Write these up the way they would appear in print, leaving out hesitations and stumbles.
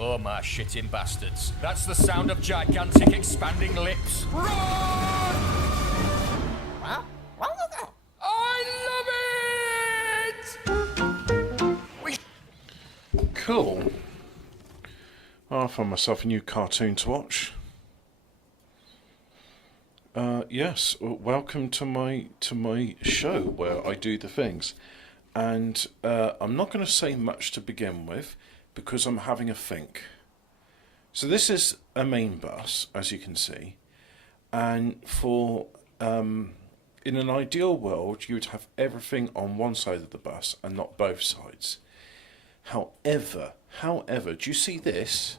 Oh, my shitting bastards. That's the sound of gigantic expanding lips. Run! I love it! Cool. I found myself a new cartoon to watch. Yes, welcome to my show where I do the things, and I'm not going to say much to begin with because I'm having a think. So this is a main bus, as you can see, and for in an ideal world you would have everything on one side of the bus and not both sides. However, do you see this?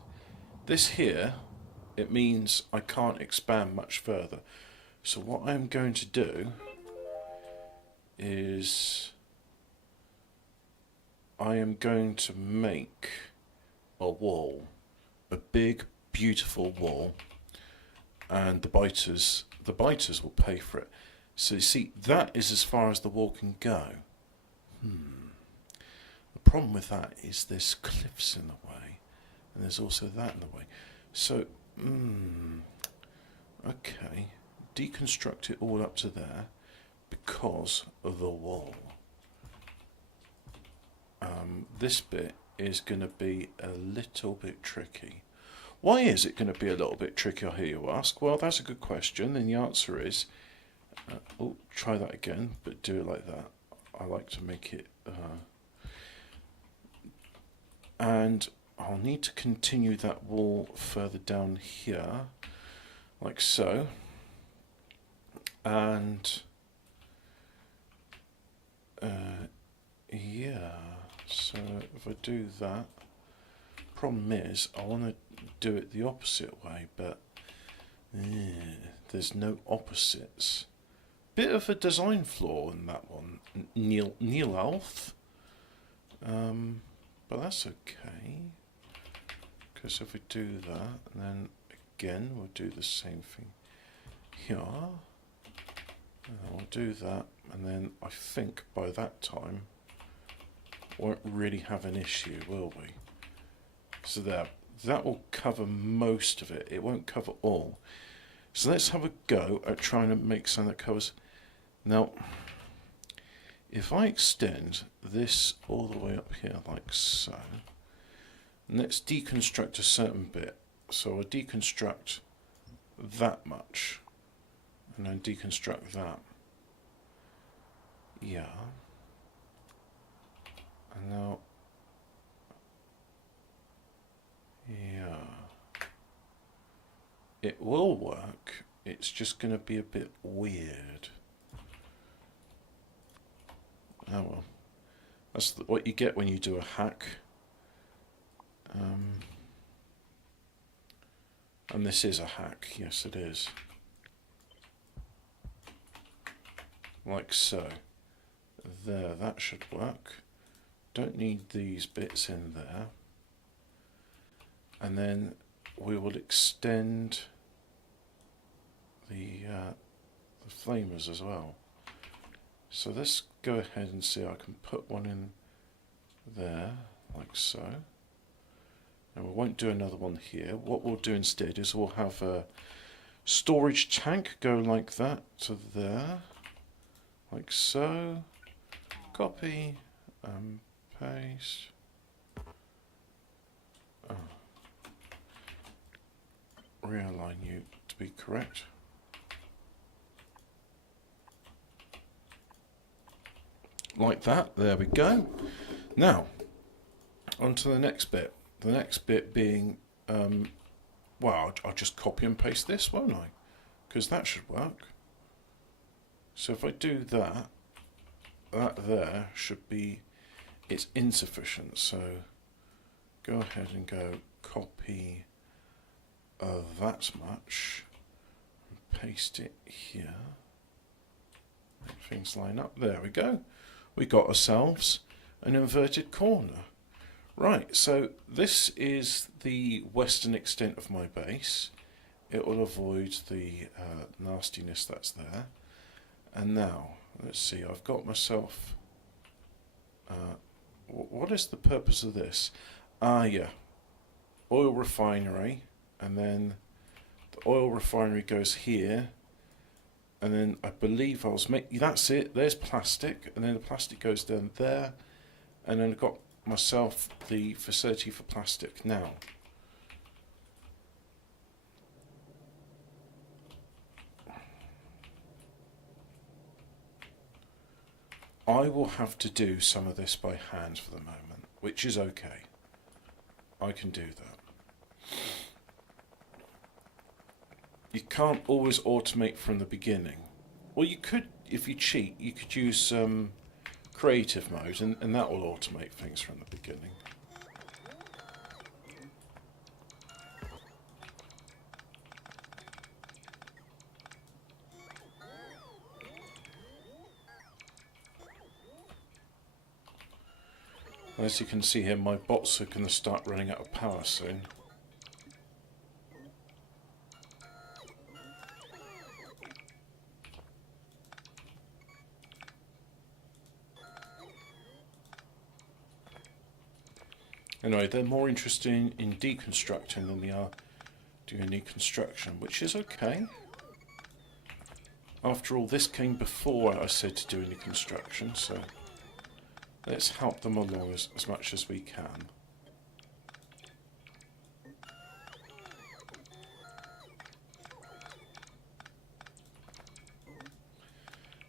This here, it means I can't expand much further. So what I'm going to do is I am going to make a wall, a big, beautiful wall, and the biters will pay for it. So you see, that is as far as the wall can go. The problem with that is there's cliffs in the way, and there's also that in the way. So, okay, deconstruct it all up to there because of the wall. This bit is going to be a little bit tricky. Why is it going to be a little bit tricky, I hear you ask? Well, that's a good question, and the answer is, try that again, but do it like that. I like to make it, and I'll need to continue that wall further down here, like so, and yeah, so if I do that, problem is I want to do it the opposite way, but there's no opposites. Bit of a design flaw in that one, Neil Alf, but that's okay, because if we do that, and then again we'll do the same thing here, and we'll do that, and then I think by that time we won't really have an issue, will we? So that will cover most of it. It won't cover all. So let's have a go at trying to make something that covers. Now, if I extend this all the way up here like so, and let's deconstruct a certain bit. So I'll deconstruct that much, and then deconstruct that. Yeah. And now, yeah, it will work. It's just going to be a bit weird. Oh well, that's what you get when you do a hack. And this is a hack, yes it is. Like so. There, that should work. Don't need these bits in there. And then we will extend the flamers as well. So let's go ahead and see, I can put one in there, like so. And we won't do another one here. What we'll do instead is we'll have a storage tank go like that to there, like so. Copy, paste. Realign you to be correct. Like that, there we go. Now, on to the next bit. The next bit being, well, I'll just copy and paste this, won't I? Because that should work. So if I do that, that there should be, it's insufficient. So go ahead and go copy that much, and paste it here. Make things line up. There we go. We got ourselves an inverted corner. Right, so this is the western extent of my base. It will avoid the nastiness that's there. And now, let's see, I've got myself... what is the purpose of this? Ah, yeah. oil refinery, and then the oil refinery goes here, and then I believe I was making, that's it, there's plastic, and then the plastic goes down there, and then I've got myself the facility for plastic. Now, I will have to do some of this by hand for the moment, which is okay. I can do that. You can't always automate from the beginning. Well, you could, if you cheat, you could use creative mode, and that will automate things from the beginning. As you can see here, my bots are going to start running out of power soon. Anyway, they're more interested in deconstructing than they are doing any construction, which is okay. After all, this came before I said to do any construction, so let's help them along as much as we can.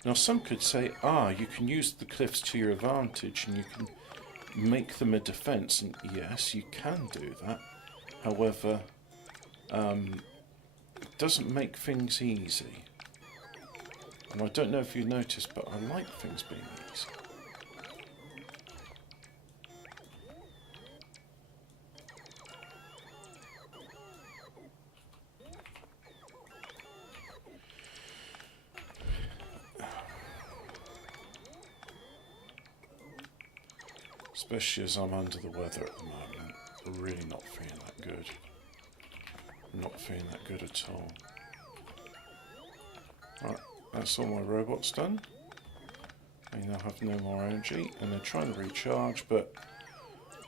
Now some could say, you can use the cliffs to your advantage and you can make them a defence, and yes, you can do that. However, it doesn't make things easy. And I don't know if you noticed, but I like things being easy. Especially as I'm under the weather at the moment. I'm really not feeling that good. I'm not feeling that good at all. Right, that's all my robots done. They now have no more energy, and they're trying to recharge, but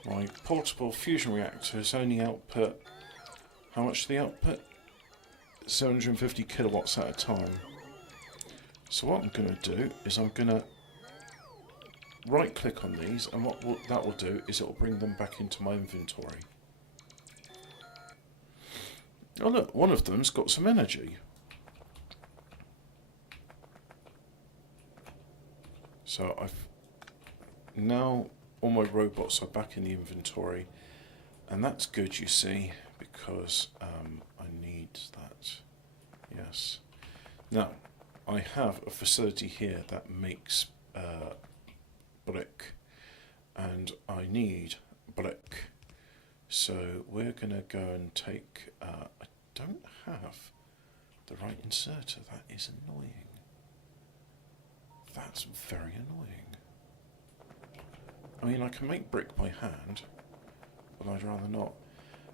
my portable fusion reactors only output... How much do they output? 750 kilowatts at a time. So what I'm going to do is I'm going to right click on these, and what that will do is it will bring them back into my inventory. Oh look, one of them's got some energy. So I've now all my robots are back in the inventory, and that's good, you see, because I need that. Yes. Now I have a facility here that makes brick, and I need brick, so we're gonna go and take I don't have the right inserter. That is annoying. That's very annoying. I mean, I can make brick by hand, but I'd rather not.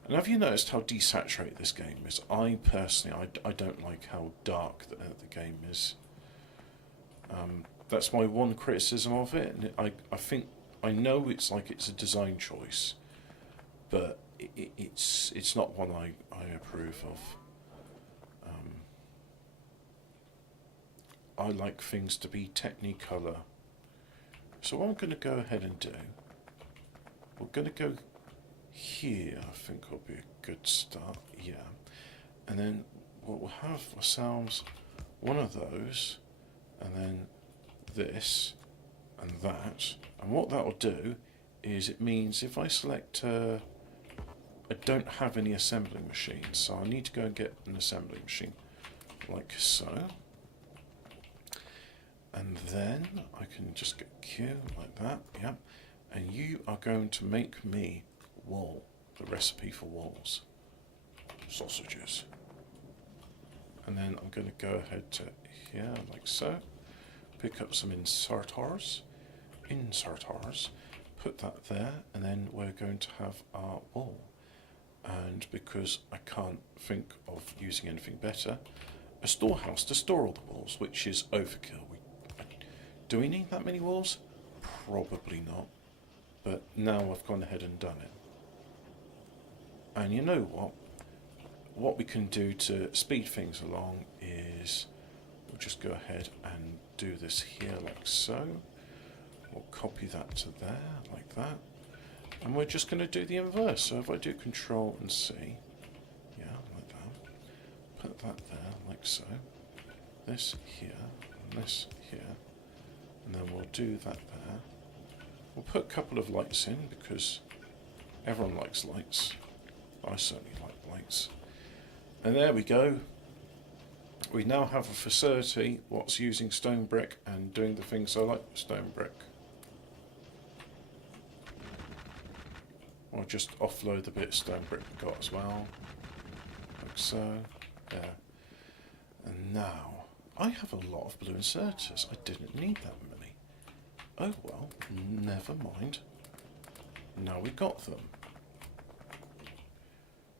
And have you noticed how desaturated this game is? I personally, I don't like how dark the game is. That's my one criticism of it, and I think, I know it's like it's a design choice, but it's not one I approve of. I like things to be Technicolor. So what I'm going to go ahead and do, we're going to go here, I think will be a good start, yeah. And then we'll have ourselves one of those, and then this and that, and what that will do is it means if I select I don't have any assembling machines, so I need to go and get an assembling machine like so, and then I can just get Q like that, yeah, and you are going to make me wool, the recipe for walls, sausages, and then I'm going to go ahead to here like so. Pick up some inserters, put that there, and then we're going to have our wool. And because I can't think of using anything better, a storehouse to store all the walls, which is overkill. Do we need that many walls? Probably not. But now I've gone ahead and done it. And you know what? What we can do to speed things along is we'll just go ahead and do this here like so. We'll copy that to there like that. And we're just going to do the inverse. So if I do Control and C, yeah, like that. Put that there like so. This here, and this here. And then we'll do that there. We'll put a couple of lights in because everyone likes lights. I certainly like lights. And there we go. We now have a facility what's using stone brick and doing the things I like with stone brick. I'll just offload the bit of stone brick we got as well. Like so. There. And now, I have a lot of blue inserters. I didn't need that many. Oh well, never mind. Now we got them.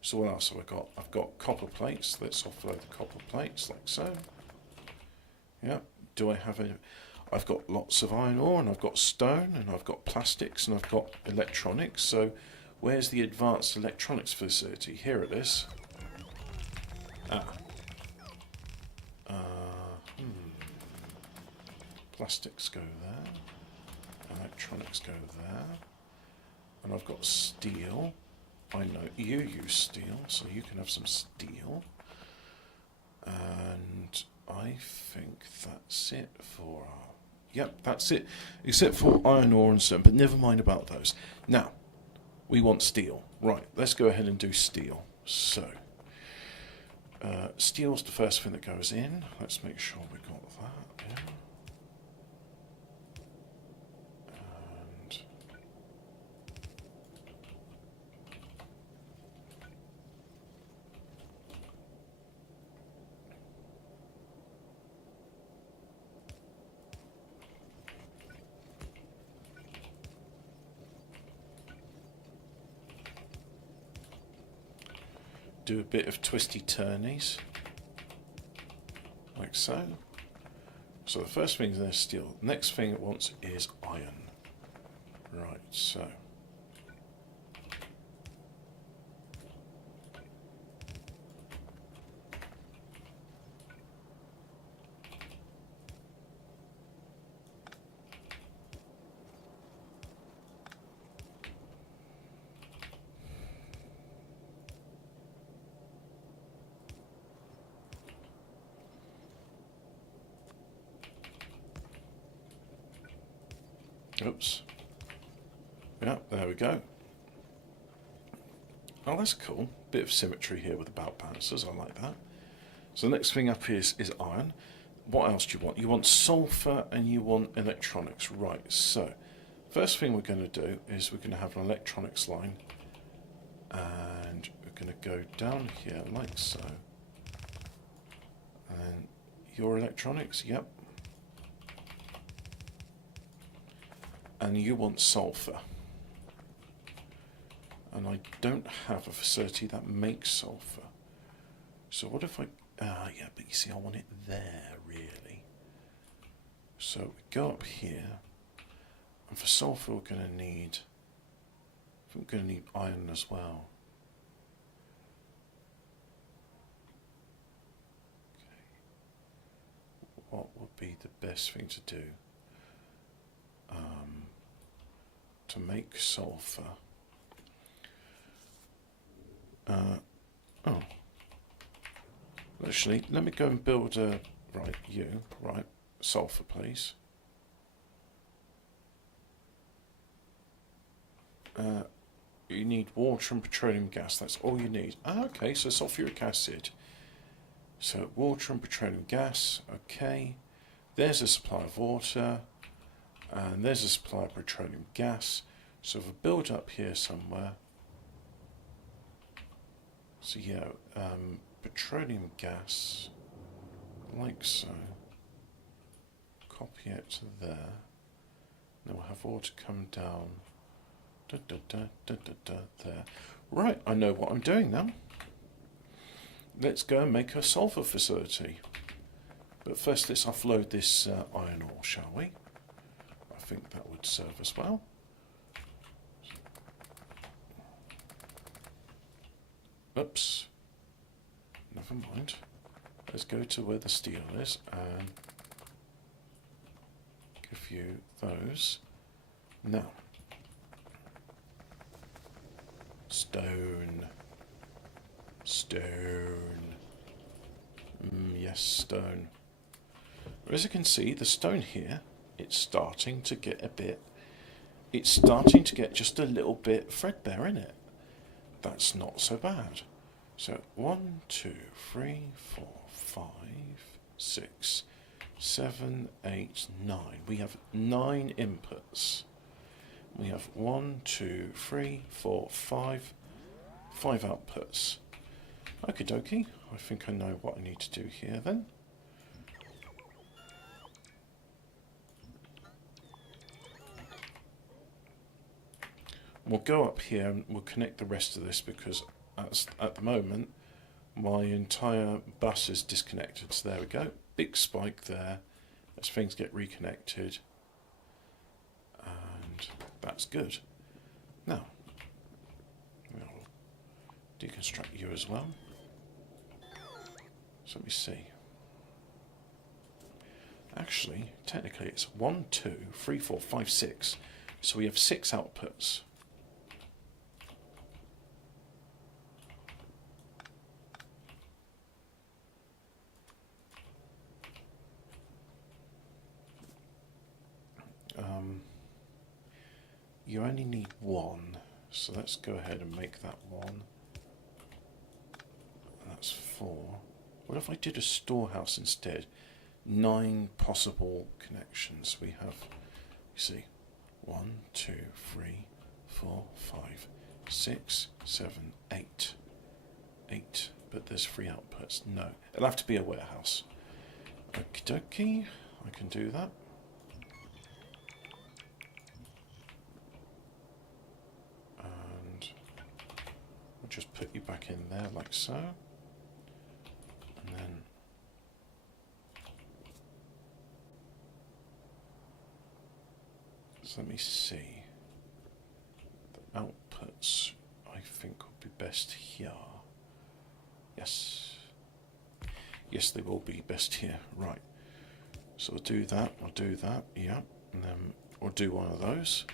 So what else have I got? I've got copper plates. Let's offload the copper plates like so. Yep. Do I have any? I've got lots of iron ore, and I've got stone, and I've got plastics, and I've got electronics. So where's the advanced electronics facility? Here it is. Plastics go there. Electronics go there. And I've got steel. I know you use steel, so you can have some steel. And I think that's it for our... Yep, that's it. Except for iron ore and stone, but never mind about those. Now, we want steel. Right, let's go ahead and do steel. So, steel's the first thing that goes in. Let's make sure we got that. Yeah. Do a bit of twisty turnies, like so. So the first thing is steel. Next thing it wants is iron. Right, so. Oops. Yeah, there we go. Oh, that's cool. Bit of symmetry here with the belt balancers. I like that. So the next thing up here is iron. What else do you want? You want sulfur and you want electronics. Right, so first thing we're going to do is we're going to have an electronics line. And we're going to go down here like so. And your electronics, yep. And you want sulfur. And I don't have a facility that makes sulfur. So what if I... yeah, but you see, I want it there, really. So we go up here. And for sulfur, we're going to need... we're going to need iron as well. Okay. What would be the best thing to do? To make sulfur. Oh. Actually, let me go and build a... Right, you. Right. Sulfur, please. You need water and petroleum gas. That's all you need. Okay, so sulfuric acid. So water and petroleum gas. Okay. There's a supply of water. And there's a supply of petroleum gas. So if we build up here somewhere. So yeah, petroleum gas, like so. Copy it to there. Then we'll have water come down. There. Right, I know what I'm doing now. Let's go and make a sulfur facility. But first let's offload this iron ore, shall we? I think that would serve us well. Oops. Never mind. Let's go to where the steel is and give you those. Now, stone. Stone. Yes, stone. As you can see, the stone here, it's starting to get it's starting to get just a little bit threadbare in it. That's not so bad. So 1, 2, 3, 4, 5, 6, 7, 8, 9. We have 9 inputs. We have 1, 2, 3, 4, 5 outputs. Okie dokie. I think I know what I need to do here then. We'll go up here and we'll connect the rest of this because at the moment my entire bus is disconnected. So there we go. Big spike there as things get reconnected. And that's good. Now, we'll deconstruct you as well. So let me see. Actually, technically it's 1, 2, 3, 4, 5, 6. So we have 6 outputs. You only need 1, so let's go ahead and make that 1. That's 4. What if I did a storehouse instead? 9 possible connections. We have, you see, 1, 2, 3, 4, 5, 6, 7, 8. 8, but there's 3 outputs. No, it'll have to be a warehouse. Okie dokie, I can do that. Just put you back in there like so, and then so let me see. The outputs I think would be best here. Yes, they will be best here. Right. So I'll do that. Yeah, and then we'll do one of those.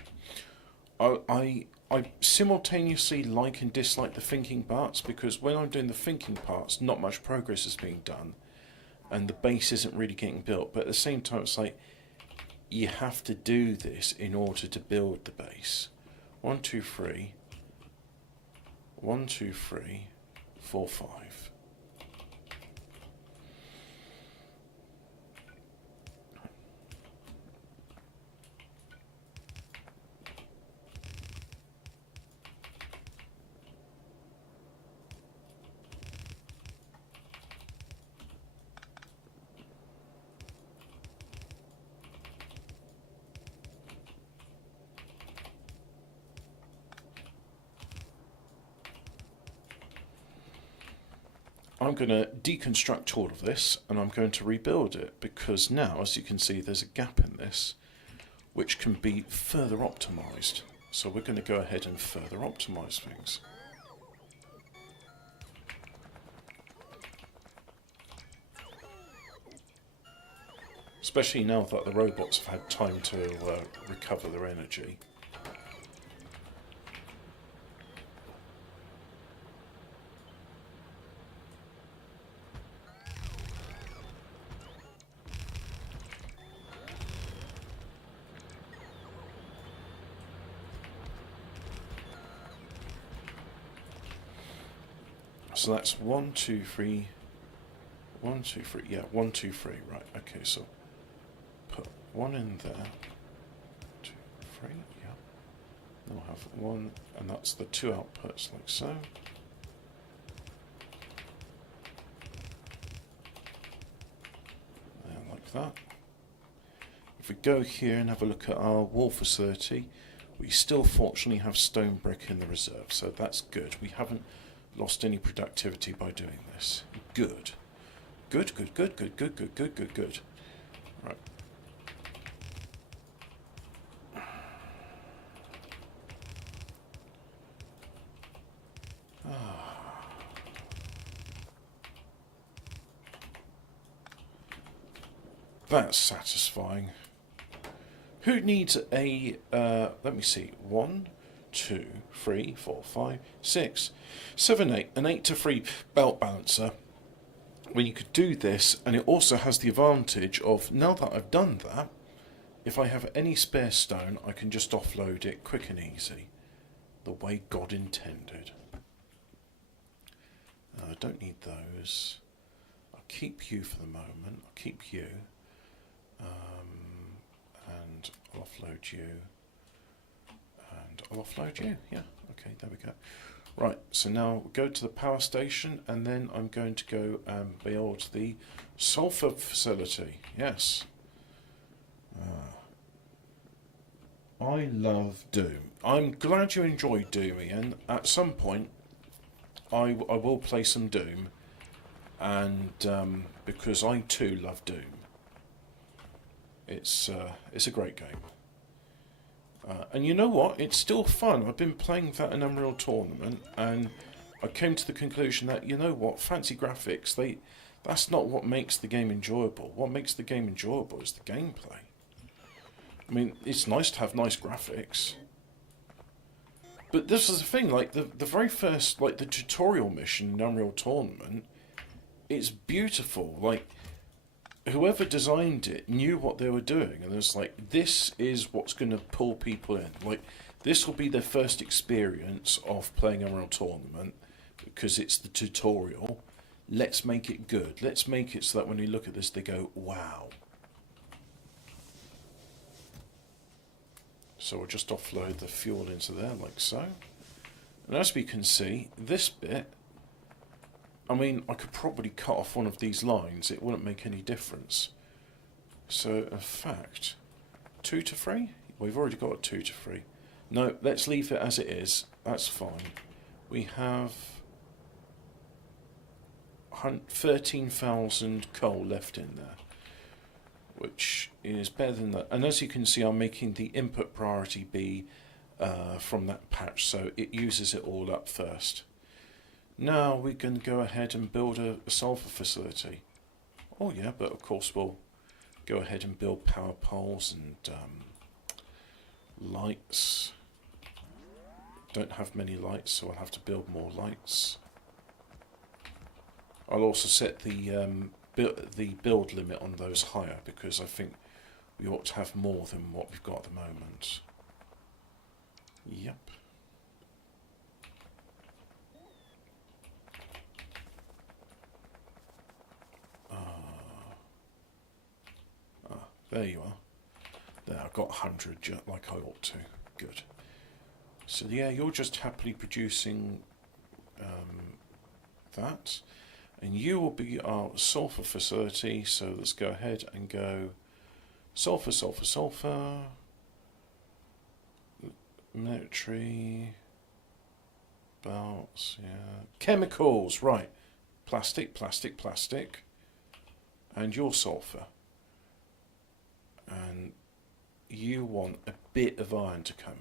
I simultaneously like and dislike the thinking parts because when I'm doing the thinking parts, not much progress is being done and the base isn't really getting built. But at the same time, it's like you have to do this in order to build the base. 1, 2, 3. 1, 2, 3, 4, 5. I'm going to deconstruct all of this and I'm going to rebuild it because now, as you can see, there's a gap in this which can be further optimized. So we're going to go ahead and further optimize things. Especially now that the robots have had time to recover their energy. So that's 1, 2, 3, 1, 2, 3, yeah, 1, 2, 3, right, okay, so put 1 in there, 2, 3, yeah, then we'll have 1, and that's the 2 outputs, like so. And like that. If we go here and have a look at our wall facility, we still fortunately have stone brick in the reserve, so that's good. We haven't lost any productivity by doing this. Good. Good. Right. That's satisfying. Who needs a, let me see, 1, 2, 3, 4, 5, 6, 7, 8, an 8 to 3 belt balancer when you could do this, and it also has the advantage of, now that I've done that, if I have any spare stone, I can just offload it quick and easy, the way God intended. I don't need those. I'll keep you for the moment. I'll keep you. And I'll offload you. And I'll offload you. Yeah, okay, there we go. Right, so now we'll go to the power station, and then I'm going to go and build the sulfur facility. Yes. I love Doom. I'm glad you enjoyed Doom, Ian. At some point, I will play some Doom, and because I too love Doom. It's a great game. And you know what? It's still fun. I've been playing that in Unreal Tournament, and I came to the conclusion that, you know what, fancy graphics, that's not what makes the game enjoyable. What makes the game enjoyable is the gameplay. I mean, it's nice to have nice graphics. But this is the thing, like, the very first, like, the tutorial mission in Unreal Tournament, it's beautiful. Like, whoever designed it knew what they were doing, and it's like, this is what's going to pull people in. Like, this will be their first experience of playing Unreal Tournament, because it's the tutorial. Let's make it good. Let's make it so that when they look at this, they go, wow. So we'll just offload the fuel into there, like so. And as we can see, this bit, I mean, I could probably cut off one of these lines. It wouldn't make any difference. So, in fact, 2 to 3? We've already got a 2 to 3. No, let's leave it as it is. That's fine. We have 13,000 coal left in there, which is better than that. And as you can see, I'm making the input priority be from that patch, so it uses it all up first. Now we can go ahead and build a sulfur facility. Oh yeah, but of course we'll go ahead and build power poles and lights. Don't have many lights, so I'll have to build more lights. I'll also set the build limit on those higher, because I think we ought to have more than what we've got at the moment. Yep. There you are. There, I've got 100 like I ought to. Good. So yeah, you're just happily producing that. And you will be our sulfur facility, so let's go ahead and go sulfur, sulfur, sulfur, military, belts, yeah, chemicals, right, plastic, plastic, plastic, and your sulfur. And you want a bit of iron to come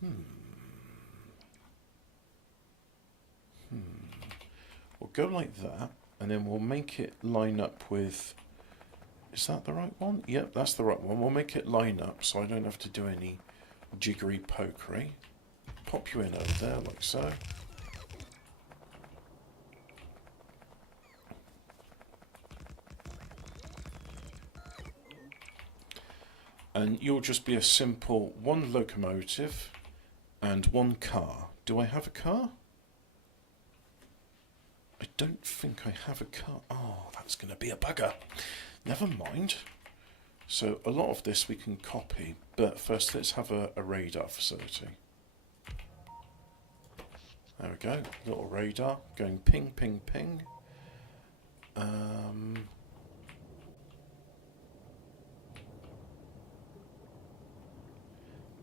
in. We'll go like that, and then we'll make it line up with... Is that the right one? Yep, that's the right one. We'll make it line up so I don't have to do any jiggery pokery. Pop you in over there, like so. And you'll just be a simple 1 locomotive and 1 car. Do I have a car? I don't think I have a car. Oh, that's going to be a bugger. Never mind. So a lot of this we can copy, but first let's have a radar facility. There we go, little radar going ping, ping, ping.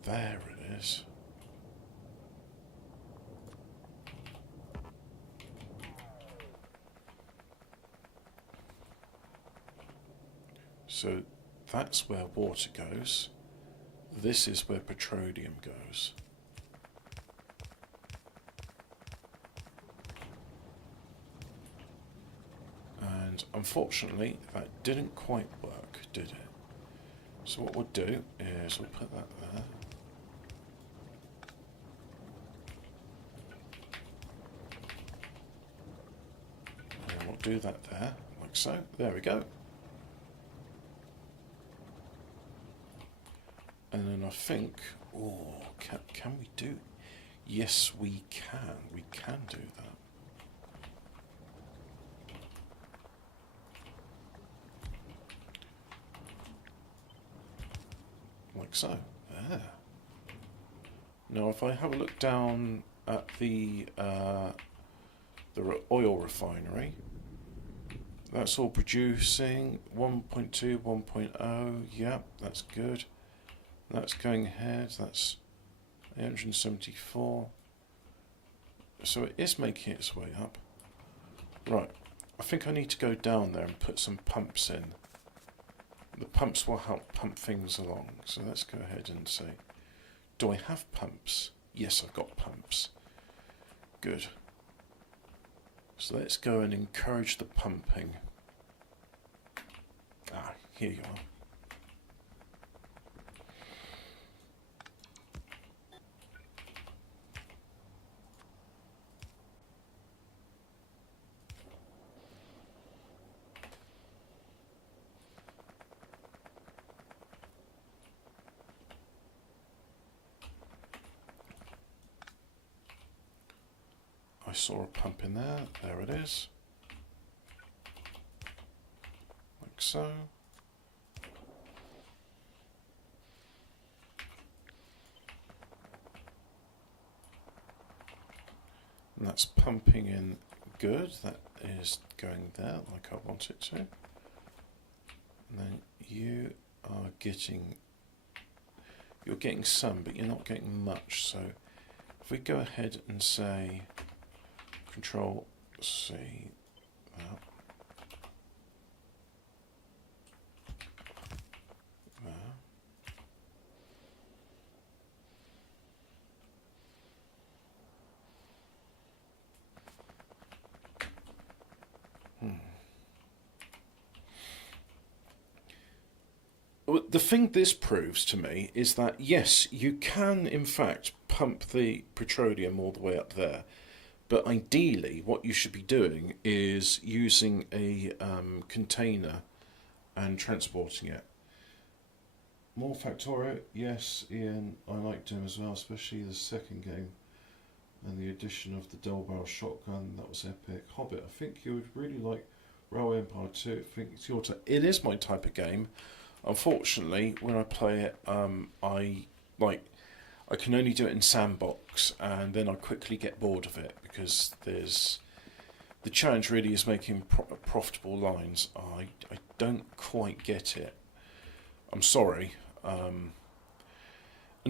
There it is. So that's where water goes. This is where petroleum goes. And And unfortunately, that didn't quite work, did it? So what we'll do is we'll put that there. And we'll do that there, like so. There we go. And then I think, oh, can we do? Yes, we can. We can do that. Like so. There. Now, if I have a look down at the oil refinery, that's all producing 1.2, 1.0. Yep, that's good. That's going ahead. That's 874. So it is making its way up. Right. I think I need to go down there and put some pumps in. The pumps will help pump things along. So let's go ahead and say, do I have pumps? Yes, I've got pumps. Good. So let's go and encourage the pumping. Ah, here you are. I saw a pump in there. There it is. Like so. And that's pumping in good. That is going there like I want it to. And then you are getting, you're getting some, but you're not getting much. So if we go ahead and say Control C, that. There. The thing this proves to me is that yes, you can in fact pump the petroleum all the way up there, but ideally what you should be doing is using a container and transporting it. More Factorio, yes, Ian, I liked him as well, especially the second game and the addition of the double barrel shotgun. That was epic. Hobbit, I think you would really like Railway Empire 2. I think it's your type. It is my type of game. Unfortunately, when I play it, I can only do it in sandbox, and then I quickly get bored of it because there's the challenge really is making profitable lines. I don't quite get it. I'm sorry, and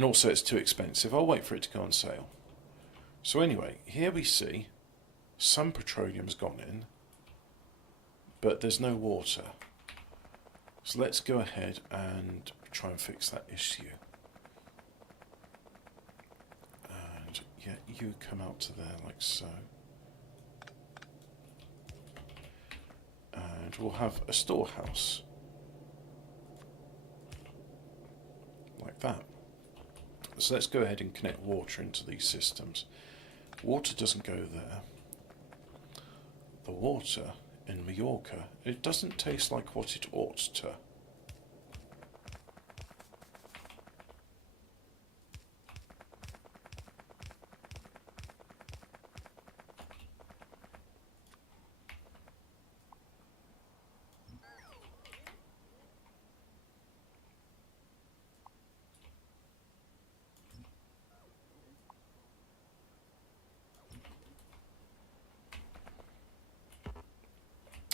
also it's too expensive. I'll wait for it to go on sale. So anyway, here we see some petroleum's gone in, but there's no water. So let's go ahead and try and fix that issue. And yeah, you come out to there like so. And we'll have a storehouse. Like that. So let's go ahead and connect water into these systems. Water doesn't go there. The water in Mallorca, it doesn't taste like what it ought to.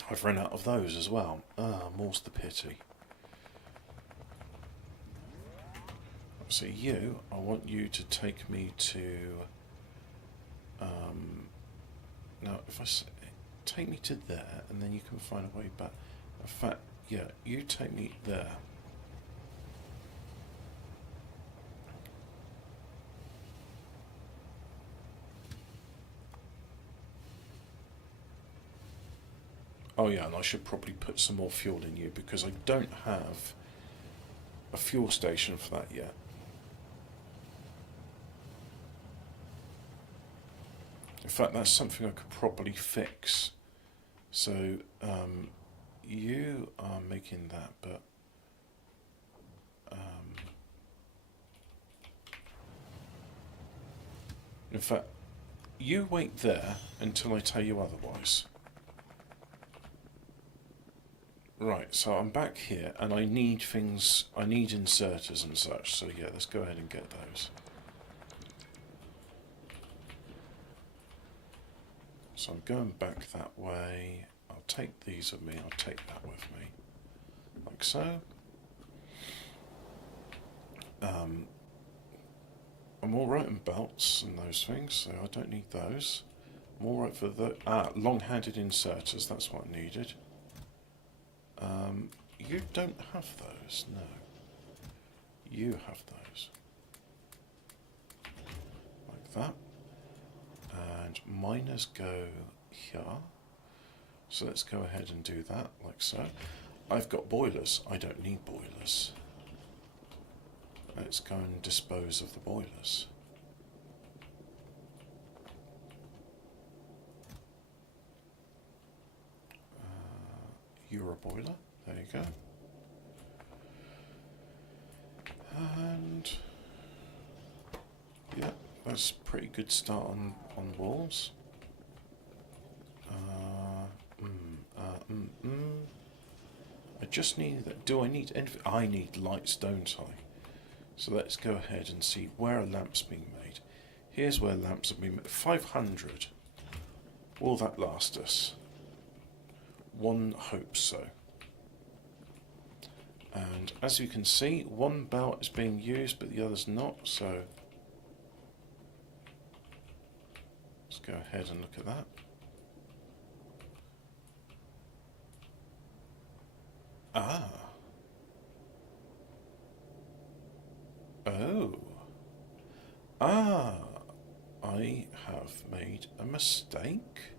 I've run out of those as well. Ah, more's the pity. So you, I want you to take me to... now, if I say, take me to there, and then you can find a way back. In fact, yeah, you take me there. Oh yeah, and I should probably put some more fuel in you because I don't have a fuel station for that yet. In fact, that's something I could probably fix. So, you are making that, but in fact, you wait there until I tell you otherwise. Right, so I'm back here and I need things, I need inserters and such, so yeah, let's go ahead and get those. So I'm going back that way. I'll take these with me, I'll take that with me. Like so. I'm alright in belts and those things, so I don't need those. I'm alright for the long-handed inserters, that's what I needed. You don't have those, no. You have those. Like that. And miners go here. So let's go ahead and do that, like so. I've got boilers, I don't need boilers. Let's go and dispose of the boilers. You're a boiler, there you go. And yeah, that's a pretty good start on walls. I just need that. Do I need anything? I need lights, don't I? So let's go ahead and see where are lamps being made. Here's where lamps are being made. 500. Will that last us? One hopes so. And as you can see, one belt is being used but the other's not, so let's go ahead and look at that. Ah. Oh. Ah. I have made a mistake.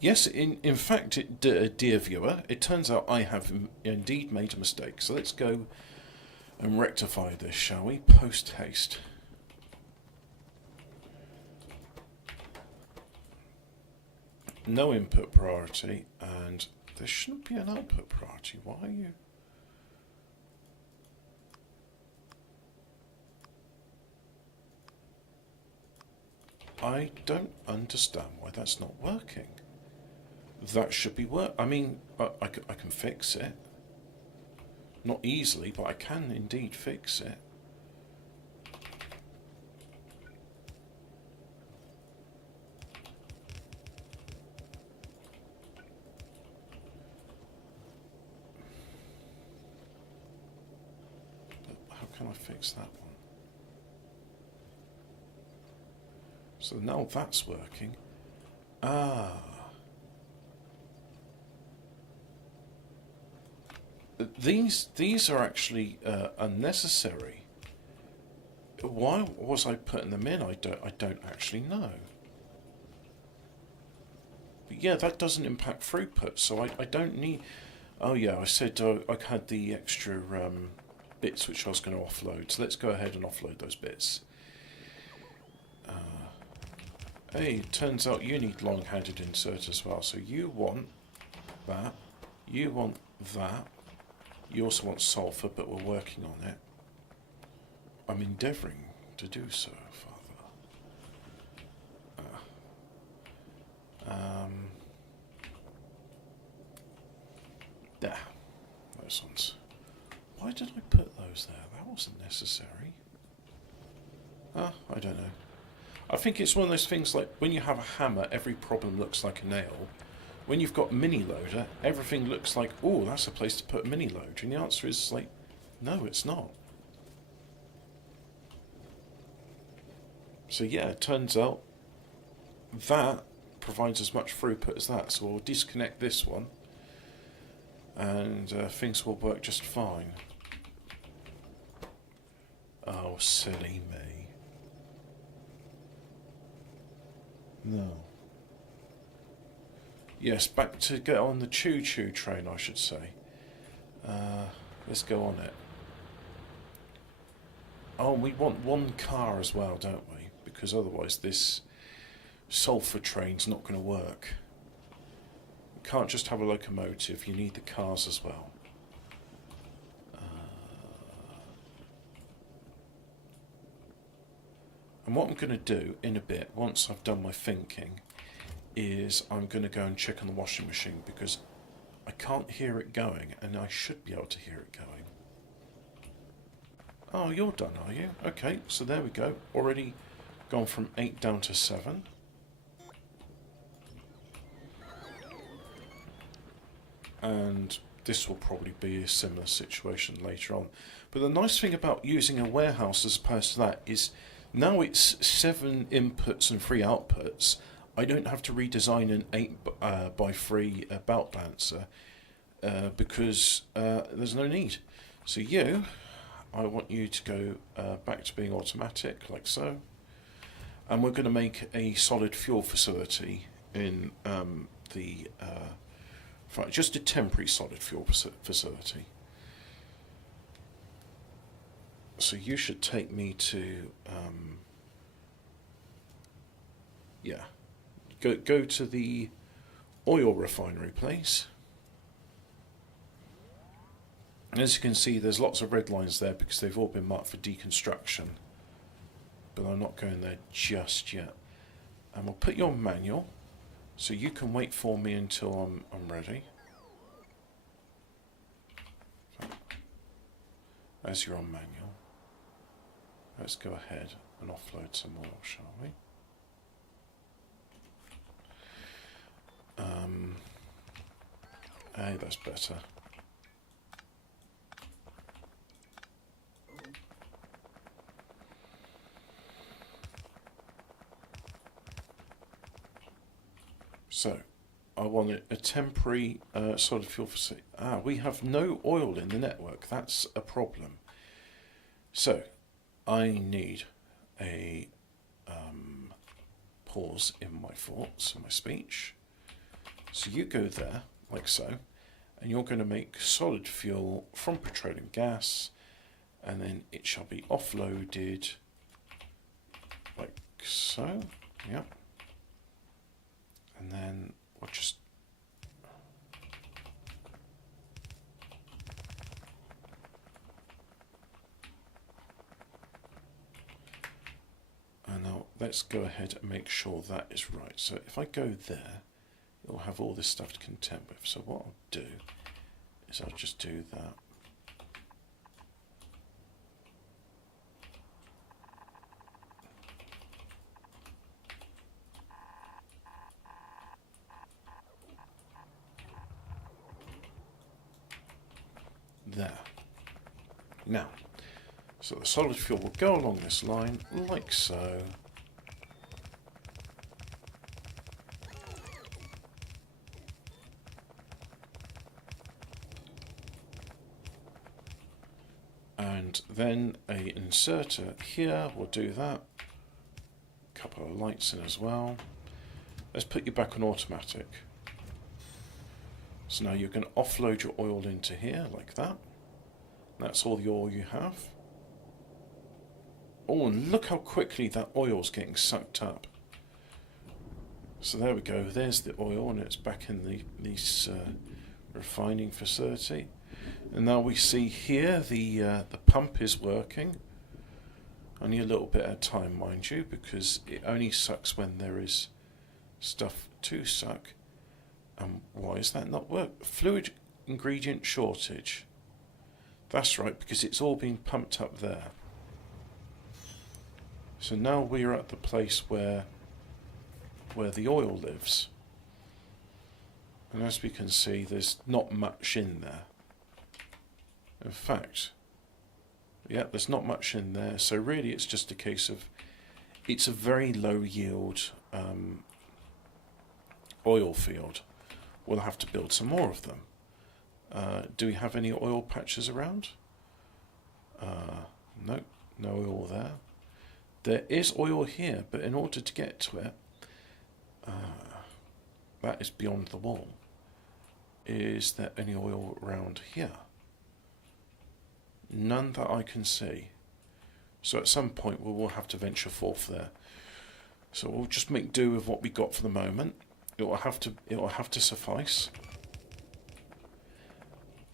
Yes, in fact, dear viewer, it turns out I have indeed made a mistake. So let's go and rectify this, shall we? Post haste. No input priority, and there shouldn't be an output priority. Why are you? I don't understand why that's not working. That should be work. I mean, I can fix it. Not easily, but I can indeed fix it. But how can I fix that one? So now that's working. Ah. These are actually unnecessary. Why was I putting them in? I don't actually know. But yeah, that doesn't impact throughput, so I don't need. Oh yeah, I said I had the extra bits which I was going to offload. So let's go ahead and offload those bits. Hey, it turns out you need long-handed insert as well. So you want that. You want that. You also want sulfur, but we're working on it. I'm endeavouring to do so, Father. There. Those ones. Why did I put those there? That wasn't necessary. I don't know. I think it's one of those things like when you have a hammer, every problem looks like a nail. When you've got mini loader, everything looks like, oh, that's a place to put a mini loader. And the answer is like, no, it's not. So yeah, it turns out that provides as much throughput as that. So we'll disconnect this one and things will work just fine. Oh, silly me. No. Yes, back to get on the choo-choo train, I should say. Let's go on it. Oh, we want one car as well, don't we? Because otherwise this sulphur train's not going to work. You can't just have a locomotive, you need the cars as well. And what I'm going to do in a bit, once I've done my thinking, is I'm going to go and check on the washing machine because I can't hear it going and I should be able to hear it going. Oh, you're done, are you? Okay, so there we go. Already gone from 8 down to 7. And this will probably be a similar situation later on. But the nice thing about using a warehouse as opposed to that is now it's 7 inputs and 3 outputs. I don't have to redesign an 8 by 3 belt balancer because there's no need. So I want you to go back to being automatic, like so. And we're going to make a solid fuel facility in just a temporary solid fuel facility. So you should take me to, go to the oil refinery place. And as you can see, there's lots of red lines there because they've all been marked for deconstruction. But I'm not going there just yet. And we'll put you on manual, so you can wait for me until I'm ready. As you're on manual, let's go ahead and offload some oil, shall we? Hey, that's better. So, I want a temporary solid fuel facility. We have no oil in the network. That's a problem. So, I need a pause in my thoughts, in my speech. So you go there, like so, and you're going to make solid fuel from petroleum gas, and then it shall be offloaded, like so, yep. And then we'll just and now let's go ahead and make sure that is right. So if I go there, it'll have all this stuff to contend with. So what I'll do is I'll just do that. There. Now, so the solid fuel will go along this line, like so. And then a inserter here will do that. A couple of lights in as well. Let's put you back on automatic. So now you can offload your oil into here like that. That's all the oil you have. Oh, and look how quickly that oil's getting sucked up. So there we go. There's the oil, and it's back in this refining facility. And now we see here the pump is working. Only a little bit at a time, mind you, because it only sucks when there is stuff to suck. And why is that not work? Fluid ingredient shortage. That's right, because it's all being pumped up there. So now we are at the place where the oil lives. And as we can see, there's not much in there. In fact, yeah, there's not much in there. So really it's just a case of, it's a very low yield oil field. We'll have to build some more of them. Do we have any oil patches around? No, no oil there. There is oil here, but in order to get to it, that is beyond the wall. Is there any oil around here? None that I can see. So at some point we will have to venture forth there. So we'll just make do with what we got for the moment. It will have to suffice.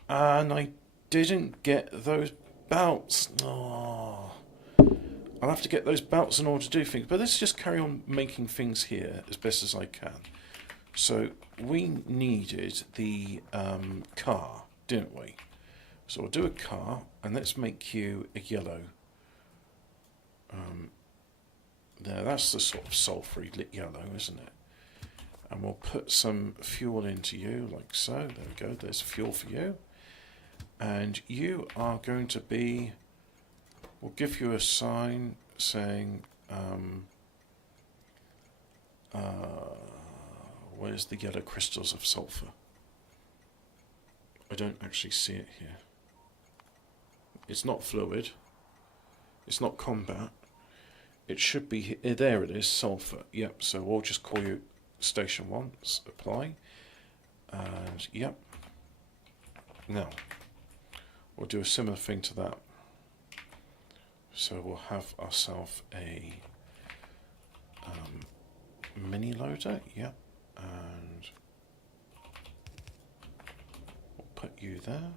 And I didn't get those belts. Oh. I'll have to get those belts in order to do things. But let's just carry on making things here as best as I can. So we needed the car, didn't we? So we'll do a car, and let's make you a yellow. There, that's the sort of sulphury lit yellow, isn't it? And we'll put some fuel into you, like so. There we go, there's fuel for you. And you are going to be... We'll give you a sign saying... where's the yellow crystals of sulfur? I don't actually see it here. It's not fluid. It's not combat. It should be... There it is, sulfur. Yep, so we'll just call you Station 1. Apply. And, yep. Now, we'll do a similar thing to that. So we'll have ourselves a mini loader. Yep. And we'll put you there.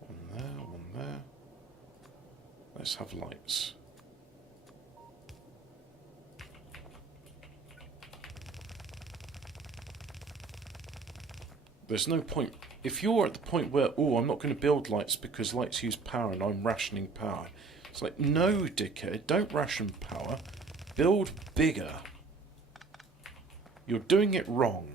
One there, one there. Let's have lights. There's no point. If you're at the point where, oh, I'm not going to build lights because lights use power and I'm rationing power. It's like, no, dickhead, don't ration power. Build bigger. You're doing it wrong.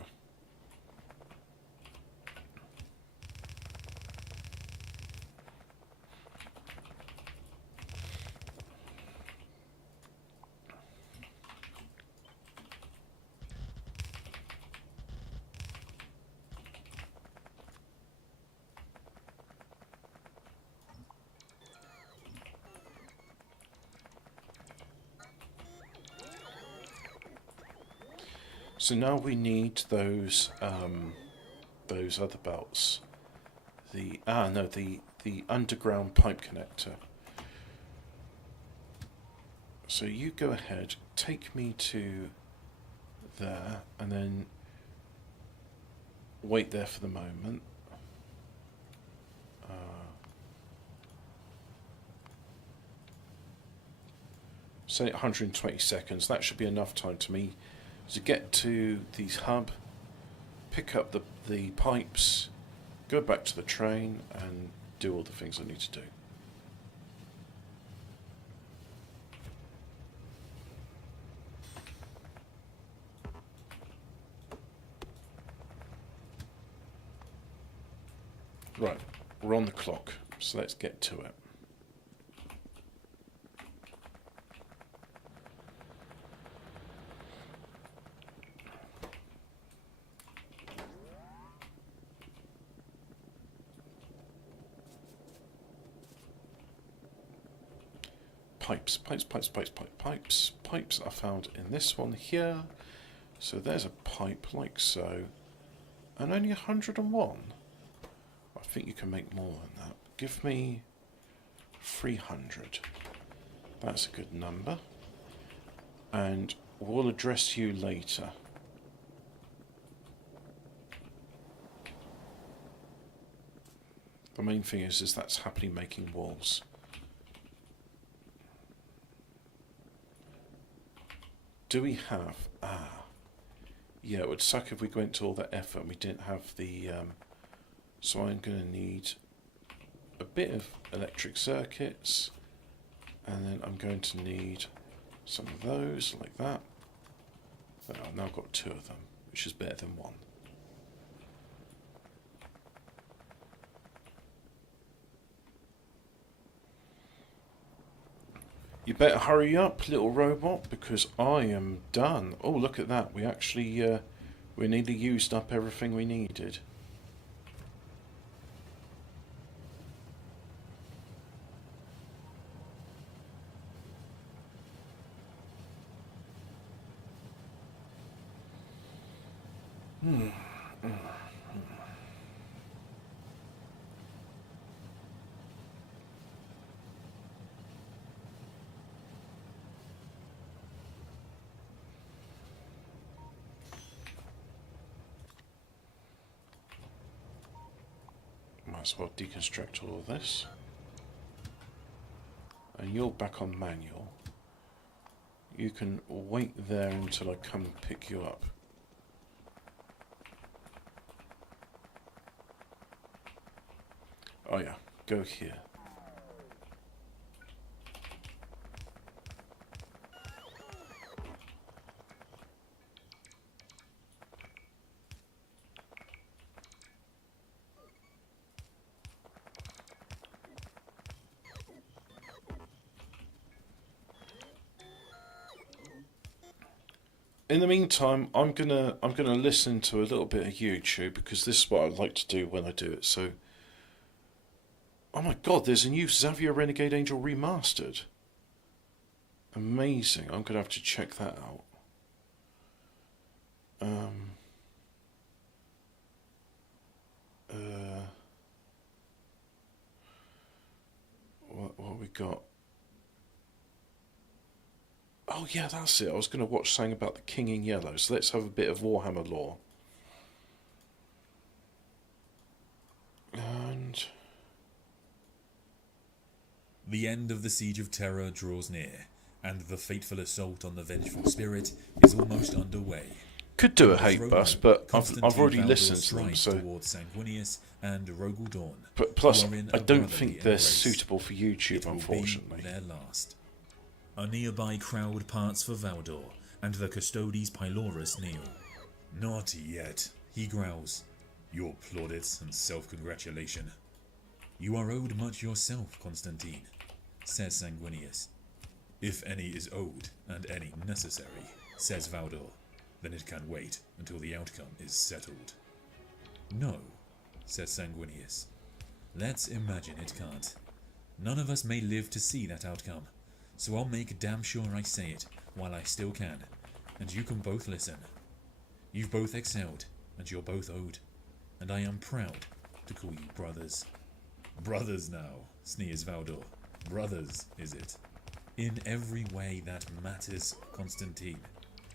So now we need those other belts. The underground pipe connector. So you go ahead, take me to there, and then wait there for the moment. Say 120 seconds. That should be enough time to me to get to the hub, pick up the pipes, go back to the train, and do all the things I need to do. Right, we're on the clock, so let's get to it. Pipes are found in this one here. So there's a pipe like so. And only 101. I think you can make more than that. Give me 300. That's a good number. And we'll address you later. The main thing is that's happily making walls. Do we have... yeah, it would suck if we went to all that effort and we didn't have the... so I'm going to need a bit of electric circuits, and then I'm going to need some of those, like that. I've now got 2 of them, which is better than 1. You better hurry up, little robot, because I am done. Oh, look at that. We actually, we nearly used up everything we needed. Might as well deconstruct all of this. And you're back on manual. You can wait there until I come and pick you up. Oh yeah, go here. In the meantime, I'm gonna listen to a little bit of YouTube because this is what I like to do when I do it. So, oh my God, there's a new Xavier Renegade Angel remastered. Amazing! I'm gonna have to check that out. What we got? Oh yeah, that's it. I was going to watch something about the King in Yellow, so let's have a bit of Warhammer lore. And the end of the Siege of Terror draws near, and the fateful assault on the vengeful spirit is almost underway. Could do a hate bus, but I've already listened to them, so. Towards Sanguinius and Rogel Dawn, But plus, I don't think they're suitable for YouTube, unfortunately. Their last. A nearby crowd parts for Valdor, and the Custodes Pylorus kneel. Not yet, he growls. Your plaudits and self-congratulation. You are owed much yourself, Constantine, says Sanguinius. If any is owed, and any necessary, says Valdor, then it can wait until the outcome is settled. No, says Sanguinius. Let's imagine it can't. None of us may live to see that outcome. So I'll make damn sure I say it while I still can, and you can both listen. You've both excelled, and you're both owed, and I am proud to call you brothers. Brothers now, sneers Valdor. Brothers, is it? In every way that matters, Constantine,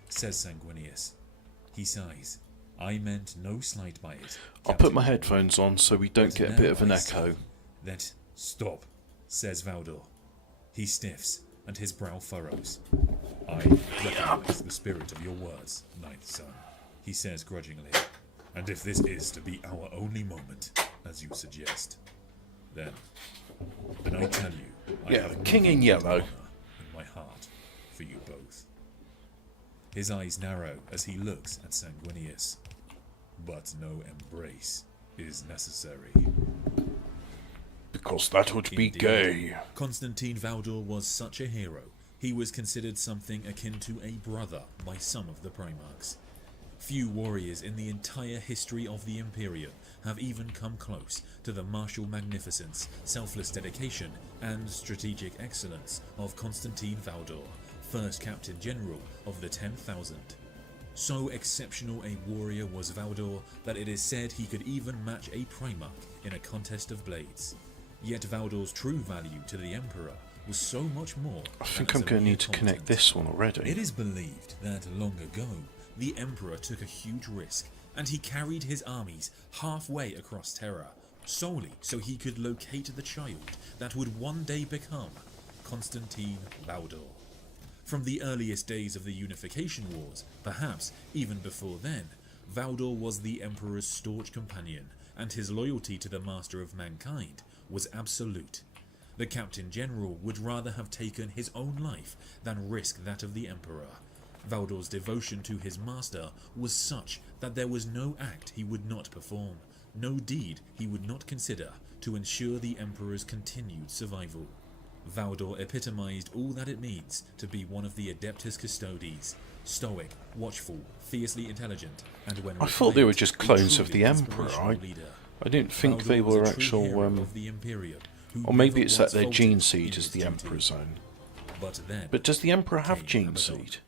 says Sanguinius. He sighs. I meant no slight by it. I'll put my headphones on so we don't get a bit of an echo. That stop, says Valdor. He stiffs, and his brow furrows. I recognize the spirit of your words, ninth son, he says grudgingly. And if this is to be our only moment, as you suggest, then I tell you, I have the King in Yellow in my heart for you both. His eyes narrow as he looks at Sanguinius. But no embrace is necessary. Because that would be gay. Constantine Valdor was such a hero. He was considered something akin to a brother by some of the Primarchs. Few warriors in the entire history of the Imperium have even come close to the martial magnificence, selfless dedication, and strategic excellence of Constantine Valdor, first Captain General of the 10,000. So exceptional a warrior was Valdor that it is said he could even match a Primarch in a contest of blades. Yet Valdor's true value to the Emperor was so much more. I think I'm going to need to connect this one already. It is believed that long ago, the Emperor took a huge risk, and he carried his armies halfway across Terra, solely so he could locate the child that would one day become Constantine Valdor. From the earliest days of the Unification Wars, perhaps even before then, Valdor was the Emperor's staunch companion, and his loyalty to the Master of Mankind was absolute. The Captain General would rather have taken his own life than risk that of the Emperor. Valdor's devotion to his master was such that there was no act he would not perform, no deed he would not consider to ensure the Emperor's continued survival. Valdor epitomized all that it means to be one of the Adeptus Custodes, stoic, watchful, fiercely intelligent, and when I thought they were just clones of the Emperor. I didn't think they were actual, or maybe it's that their gene seed is the Emperor's own. But does the Emperor have gene seed?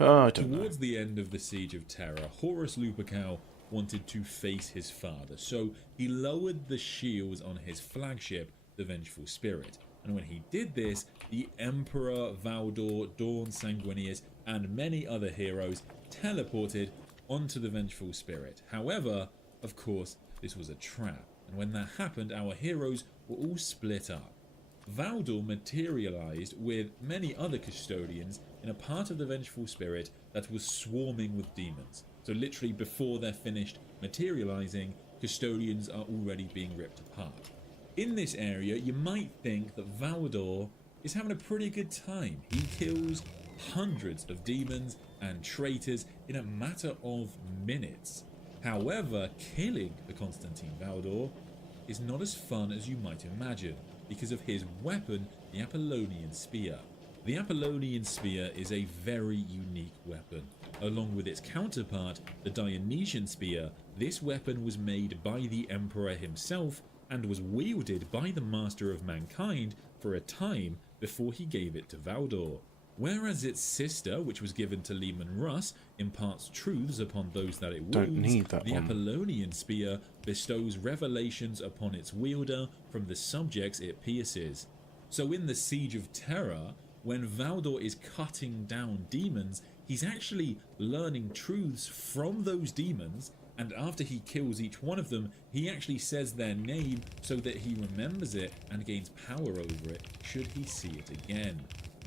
Oh, I don't know. Towards the end of the Siege of Terra, Horus Lupercal wanted to face his father, so he lowered the shields on his flagship, the Vengeful Spirit. And when he did this, the Emperor, Valdor, Dawn Sanguinius, and many other heroes teleported onto the Vengeful Spirit. However, of course, this was a trap, and when that happened, our heroes were all split up. Valdor materialized with many other custodians in a part of the Vengeful Spirit that was swarming with demons. So literally before they're finished materializing, custodians are already being ripped apart. In this area, you might think that Valdor is having a pretty good time. He kills hundreds of demons and traitors in a matter of minutes. However, killing the Constantine Valdor is not as fun as you might imagine because of his weapon, the Apollonian Spear. The Apollonian Spear is a very unique weapon. Along with its counterpart, the Dionysian Spear, this weapon was made by the Emperor himself and was wielded by the Master of Mankind for a time before he gave it to Valdor. Whereas its sister, which was given to Leman Russ, imparts truths upon those that it wounds, the Apollonian Spear bestows revelations upon its wielder from the subjects it pierces. So in the Siege of Terra, when Valdor is cutting down demons, he's actually learning truths from those demons, and after he kills each one of them, he actually says their name so that he remembers it and gains power over it should he see it again.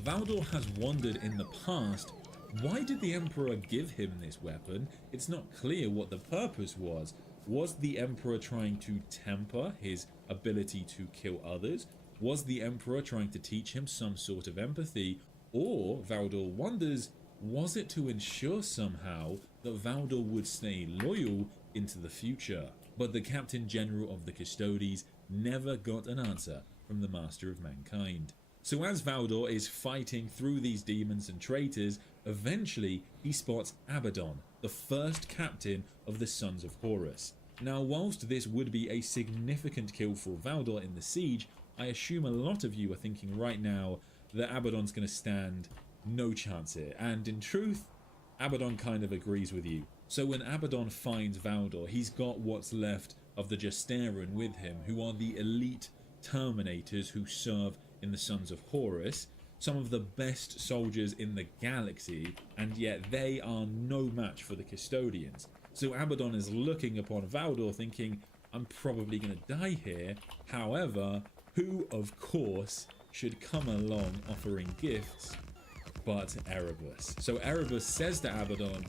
Valdor has wondered in the past, why did the Emperor give him this weapon? It's not clear what the purpose was. Was the Emperor trying to temper his ability to kill others? Was the Emperor trying to teach him some sort of empathy? Or, Valdor wonders, was it to ensure somehow that Valdor would stay loyal into the future? But the Captain General of the Custodes never got an answer from the Master of Mankind. So as Valdor is fighting through these demons and traitors, eventually he spots Abaddon, the first captain of the Sons of Horus. Now, whilst this would be a significant kill for Valdor in the siege, I assume a lot of you are thinking right now that Abaddon's going to stand no chance here. And in truth, Abaddon kind of agrees with you. So when Abaddon finds Valdor, he's got what's left of the Justaerin with him, who are the elite Terminators who serve in the Sons of Horus, some of the best soldiers in the galaxy, and yet they are no match for the Custodians. So Abaddon is looking upon Valdor thinking, I'm probably going to die here. However, who of course should come along offering gifts but Erebus. So Erebus says to Abaddon,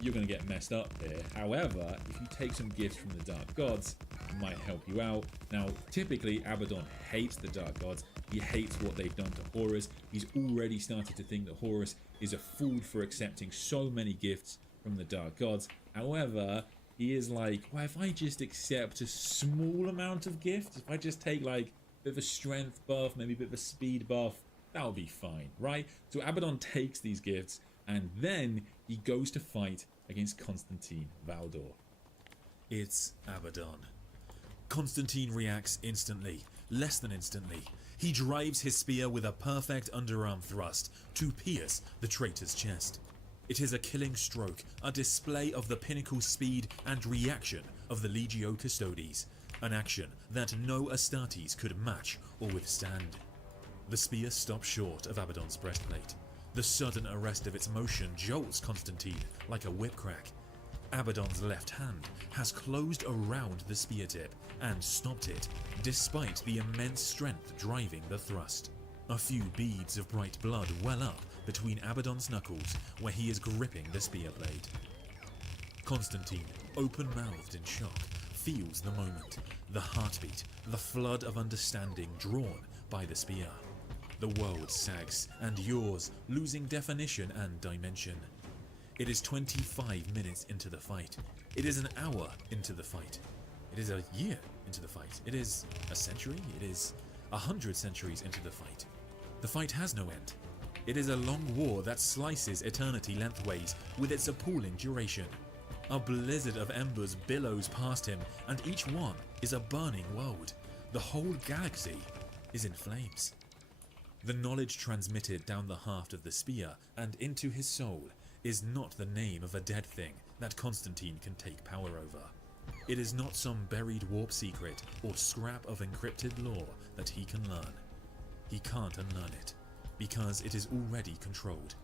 you're going to get messed up here. However, if you take some gifts from the Dark Gods, it might help you out. Now, typically, Abaddon hates the Dark Gods. He hates what they've done to Horus. He's already started to think that Horus is a fool for accepting so many gifts from the Dark Gods. However, he is like, well, if I just accept a small amount of gifts, if I just take like a bit of a strength buff, maybe a bit of a speed buff, that'll be fine, right? So Abaddon takes these gifts, and then he goes to fight against Constantine Valdor. It's Abaddon. Constantine reacts instantly, less than instantly. He drives his spear with a perfect underarm thrust to pierce the traitor's chest. It is a killing stroke, a display of the pinnacle speed and reaction of the Legio Custodes, an action that no Astartes could match or withstand. The spear stops short of Abaddon's breastplate. The sudden arrest of its motion jolts Constantine like a whip crack. Abaddon's left hand has closed around the spear tip and stopped it, despite the immense strength driving the thrust. A few beads of bright blood well up between Abaddon's knuckles where he is gripping the spear blade. Constantine, open-mouthed in shock, feels the moment, the heartbeat, the flood of understanding drawn by the spear. The world sags and yaws, losing definition and dimension. It is 25 minutes into the fight. It is an hour into the fight. It is a year into the fight. It is a century. It is 100 centuries into the fight. The fight has no end. It is a long war that slices eternity lengthways with its appalling duration. A blizzard of embers billows past him, and each one is a burning world. The whole galaxy is in flames. The knowledge transmitted down the haft of the spear and into his soul is not the name of a dead thing that Constantine can take power over. It is not some buried warp secret or scrap of encrypted lore that he can learn. He can't unlearn it, because it is already controlled.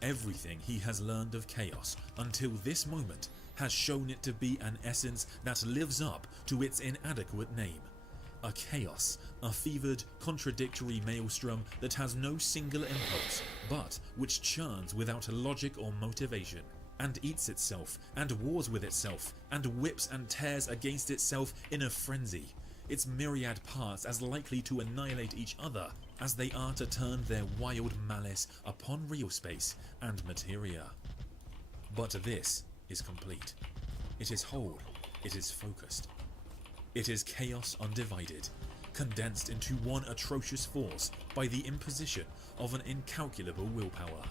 Everything he has learned of chaos until this moment has shown it to be an essence that lives up to its inadequate name. A chaos, a fevered, contradictory maelstrom that has no singular impulse, but which churns without logic or motivation, and eats itself, and wars with itself, and whips and tears against itself in a frenzy, its myriad parts as likely to annihilate each other as they are to turn their wild malice upon real space and materia. But this is complete. It is whole. It is focused. It is chaos undivided, condensed into one atrocious force by the imposition of an incalculable willpower.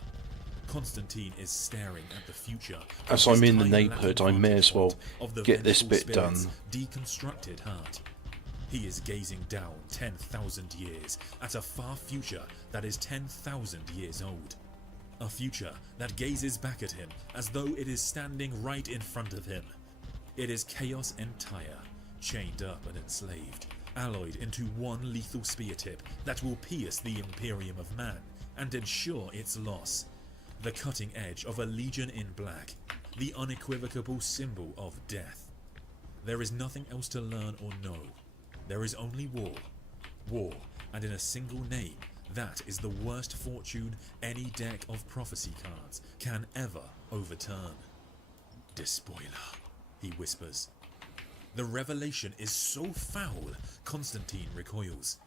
Constantine is staring at the future. As I'm in the neighbourhood, I may as well get this bit done. Deconstructed heart. He is gazing down 10,000 years at a far future that is 10,000 years old. A future that gazes back at him as though it is standing right in front of him. It is chaos entire, chained up and enslaved, alloyed into one lethal spear tip that will pierce the Imperium of Man and ensure its loss. The cutting edge of a legion in black, the unequivocal symbol of death. There is nothing else to learn or know. There is only war. War, and in a single name, that is the worst fortune any deck of prophecy cards can ever overturn. Despoiler, he whispers. The revelation is so foul, Constantine recoils.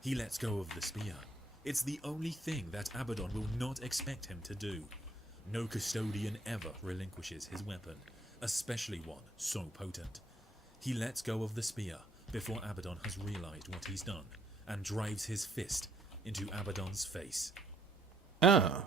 He lets go of the spear. It's the only thing that Abaddon will not expect him to do. No custodian ever relinquishes his weapon, especially one so potent. He lets go of the spear before Abaddon has realized what he's done, and drives his fist into Abaddon's face. Ah.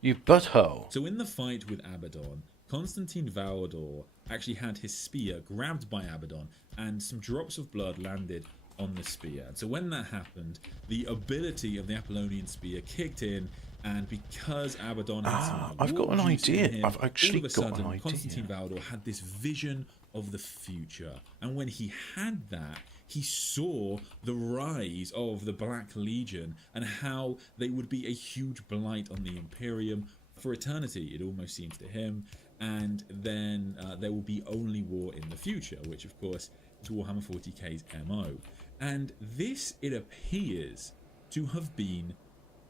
You butthole. So in the fight with Abaddon, Constantine Valador actually had his spear grabbed by Abaddon, and some drops of blood landed on the spear. And so when that happened, the ability of the Apollonian spear kicked in, and because Abaddon had some I've got an war juice in idea. him, I've actually all of a got sudden, an idea. Constantine Valador had this vision of the future, and when he had that, he saw the rise of the Black Legion and how they would be a huge blight on the Imperium for eternity, it almost seems to him. And then there will be only war in the future, which of course is Warhammer 40k's MO. And this, it appears to have been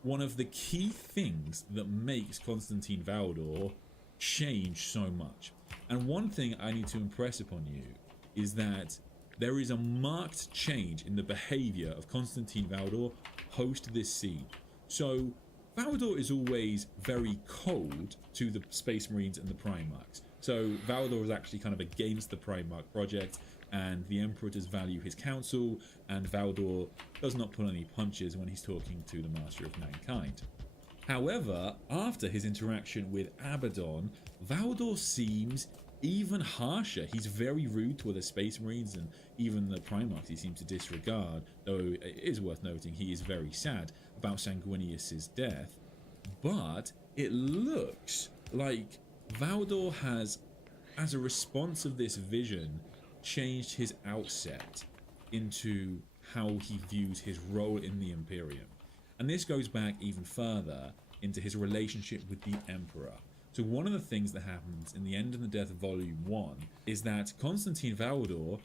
one of the key things that makes Constantine Valador change so much. And one thing I need to impress upon you is that there is a marked change in the behavior of Constantine Valador post this scene. So Valador is always very cold to the Space Marines and the Primarchs. So Valador is actually kind of against the Primarch project, and the Emperor does value his counsel, and Valador does not pull any punches when he's talking to the Master of Mankind. However, after his interaction with Abaddon, Valador seems even harsher. He's very rude to other Space Marines, and even the Primarchs he seems to disregard, though it is worth noting he is very sad about Sanguinius's death. But it looks like Valador has, as a response of this vision, changed his outset into how he views his role in the Imperium. And this goes back even further into his relationship with the Emperor. So one of the things that happens in the End and the Death of Volume 1 is that Constantine Valador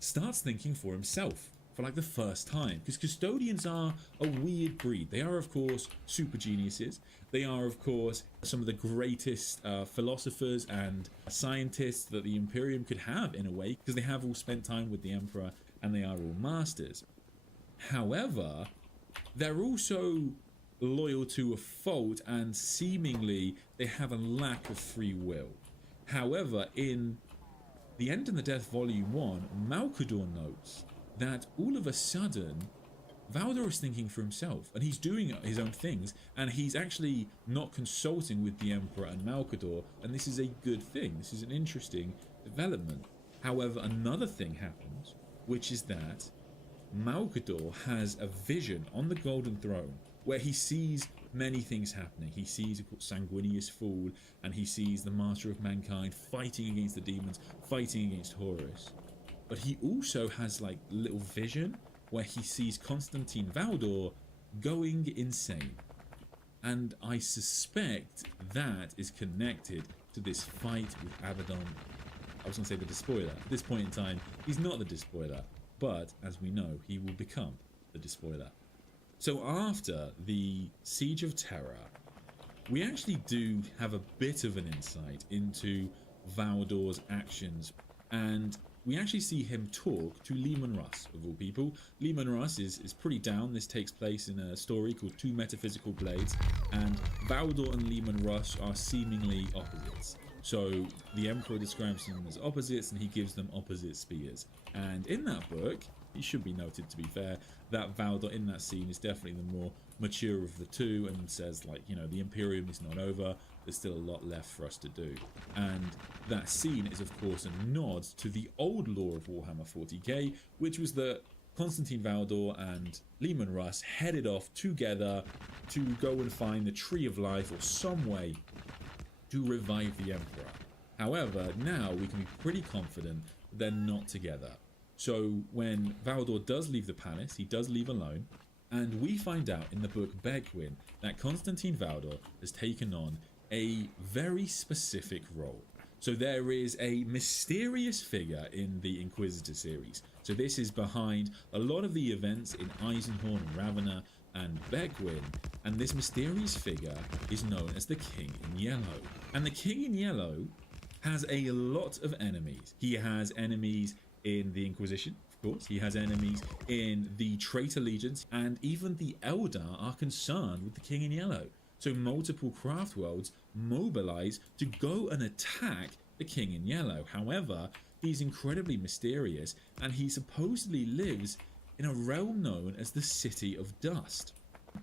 starts thinking for himself for like the first time, because custodians are a weird breed. They are of course super geniuses. They are of course some of the greatest philosophers and scientists that the Imperium could have in a way, because they have all spent time with the Emperor and they are all masters. However, they're also loyal to a fault, and seemingly they have a lack of free will. However, in The End and the Death Volume 1, Malkador notes that all of a sudden Valador is thinking for himself, and he's doing his own things, and he's actually not consulting with the Emperor and Malkador, and this is a good thing. This is an interesting development. However, another thing happens, which is that Malkador has a vision on the Golden Throne where he sees many things happening. He sees, of course, Sanguinius fall, and he sees the Master of Mankind fighting against the demons, fighting against Horus. But he also has like little vision where he sees Constantine Valdor going insane. And I suspect that is connected to this fight with Abaddon. I was going to say the Despoiler. At this point in time, he's not the Despoiler, but as we know, he will become the Despoiler. So after the Siege of Terra, we actually do have a bit of an insight into Valdor's actions, and we actually see him talk to Leman Russ, of all people. Leman Russ is pretty down. This takes place in a story called Two Metaphysical Blades, and Valdor and Leman Russ are seemingly opposites. So the Emperor describes them as opposites, and he gives them opposite spears. And in that book, it should be noted, to be fair, that Valdor in that scene is definitely the more mature of the two, and says, like, you know, the Imperium is not over, there's still a lot left for us to do. And that scene is, of course, a nod to the old lore of Warhammer 40k, which was that Constantine Valdor and Leman Russ headed off together to go and find the Tree of Life, or some way to revive the Emperor. However, now we can be pretty confident they're not together. So when Valdor does leave the palace, he does leave alone, and we find out in the book Beckwin that Constantine Valdor has taken on a very specific role. So there is a mysterious figure in the Inquisitor series. So this is behind a lot of the events in Eisenhorn, Ravenna, and Beckwin, and this mysterious figure is known as the King in Yellow. And the King in Yellow has a lot of enemies. He has enemies in the Inquisition, of course. He has enemies in the Traitor Legions, and even the Eldar are concerned with the King in Yellow. So multiple craft worlds mobilize to go and attack the King in Yellow. However, he's incredibly mysterious, and he supposedly lives in a realm known as the City of Dust.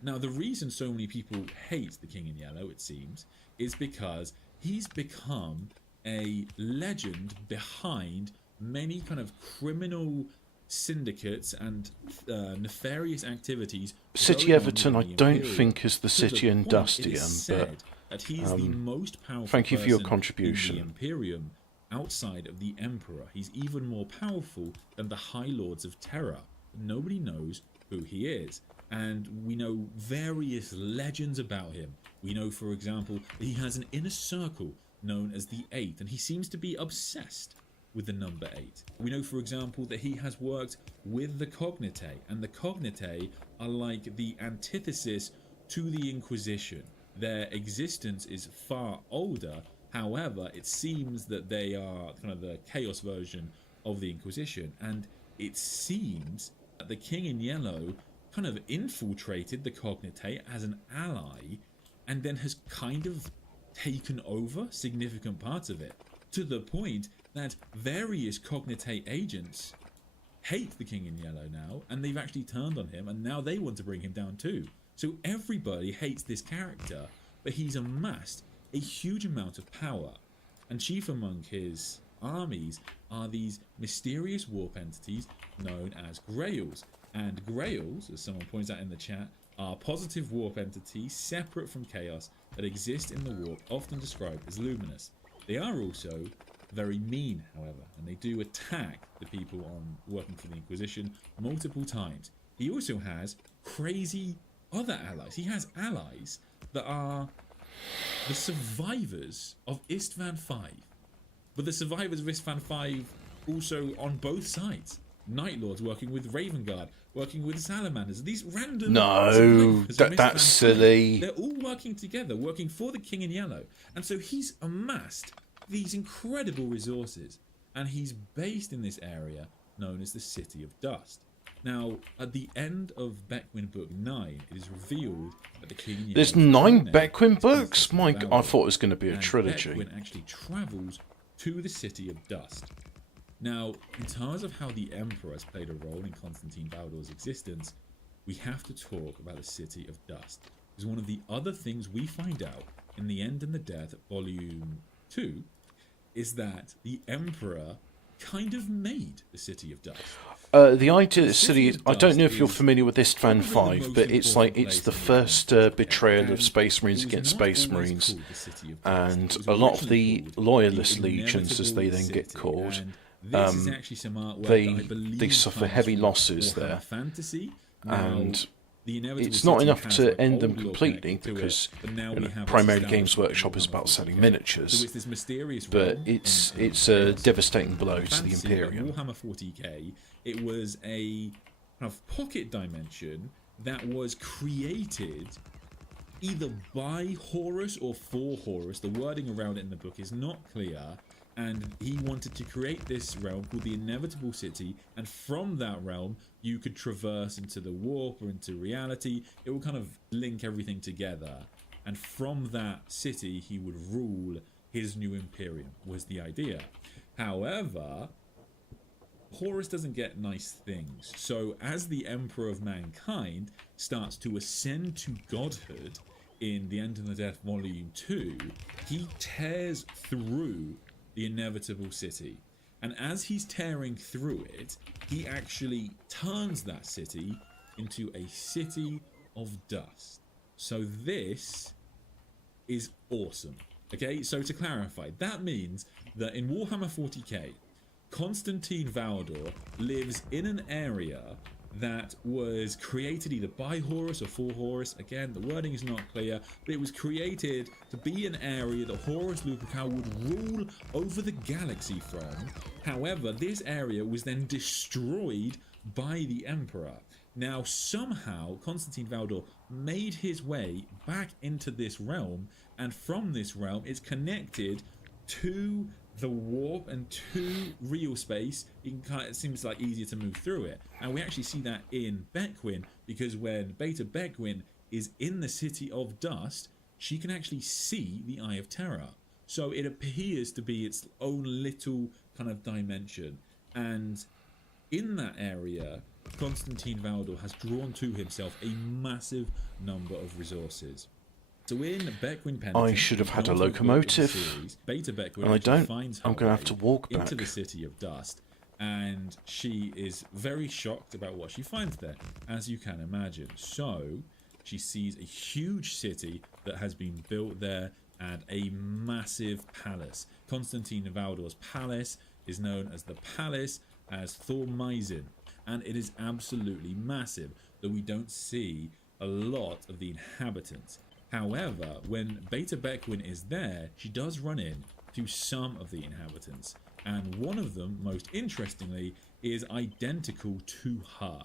Now, the reason so many people hate the King in Yellow, it seems, is because he's become a legend behind many kind of criminal syndicates and nefarious activities. City Everton, I don't think is the city in Dustian, but that he's the most powerful thank you for your person contribution. in the Imperium outside of the Emperor. He's even more powerful than the High Lords of Terra. Nobody knows who he is, and we know various legends about him. We know, for example, that he has an inner circle known as the Eight, and he seems to be obsessed with the number 8. We know, for example, that he has worked with the Cognitae, and the Cognitae are like the antithesis to the Inquisition. Their existence is far older, however, it seems that they are kind of the chaos version of the Inquisition, and it seems that the King in Yellow kind of infiltrated the Cognitae as an ally, and then has kind of taken over significant parts of it, to the point that various Cognitae agents hate the King in Yellow now, and they've actually turned on him, and now they want to bring him down too. So everybody hates this character, but he's amassed a huge amount of power, and chief among his armies are these mysterious warp entities known as Grails. And Grails, as someone points out in the chat, are positive warp entities separate from chaos that exist in the warp, often described as luminous. They are also very mean, however, and they do attack the people on working for the Inquisition multiple times. He also has crazy other allies. He has allies that are the survivors of Istvan V. But the survivors of Istvan V also on both sides. Night Lords working with Ravengard, working with Salamanders. These random survivors of that's Istvan silly. V, they're all working together, working for the King in Yellow. And so he's amassed these incredible resources, and he's based in this area known as the City of Dust. Now, at the end of Beckwin Book 9, it is revealed that the King in Yellow... There's 9 Beckwin books? My God, I thought it was going to be a trilogy. Beckwin actually travels to the City of Dust. Now, in terms of how the Emperor has played a role in Constantine Valdor's existence, we have to talk about the City of Dust. Because one of the other things we find out in The End and the Death, Volume 2, is that the Emperor kind of made the City of Dust. The idea of the city, I don't know if you're familiar with Istvan 5, but it's like it's the first betrayal of Space Marines against Space Marines, and a lot of the Loyalist legions, as they then get called, they suffer heavy losses there, and it's not enough to end them completely, because primarily Games Workshop is about selling miniatures, but it's a devastating blow to the Imperium. Warhammer 40k, it was a kind of pocket dimension that was created either by Horus or for Horus. The wording around it in the book is not clear, and he wanted to create this realm called the Inevitable City, and from that realm you could traverse into the warp or into reality. It will kind of link everything together, and from that city he would rule his new Imperium, was the idea. However, Horus doesn't get nice things, so as the Emperor of Mankind starts to ascend to godhood in The End and the Death Volume 2, he tears through the Inevitable City, and as he's tearing through it, he actually turns that city into a city of dust. So this is awesome. Okay, so to clarify, that means that in Warhammer 40k, Constantine Valdor lives in an area that was created either by Horus or for Horus. Again, the wording is not clear, but it was created to be an area that Horus Lupercal would rule over the galaxy from. However, this area was then destroyed by the Emperor. Now, somehow, Constantine Valdor made his way back into this realm, and from this realm, it's connected to the warp and to real space. It seems like easier to move through it, and we actually see that in Beckwin, because when Beta Beckwin is in the City of Dust, she can actually see the Eye of Terror, so it appears to be its own little kind of dimension. And in that area, Constantine Valdor has drawn to himself a massive number of resources. So in Beckwin Penitent, I should have had a locomotive, series, Beta Beckwin and I don't. finds her I'm going to have to walk back into the City of Dust, and she is very shocked about what she finds there, as you can imagine. So she sees a huge city that has been built there, and a massive palace. Constantine Valdor's palace is known as the Palace as Thormaisin, and it is absolutely massive, though we don't see a lot of the inhabitants. However, when Beta Beckwin is there, she does run in to some of the inhabitants, and one of them, most interestingly, is identical to her.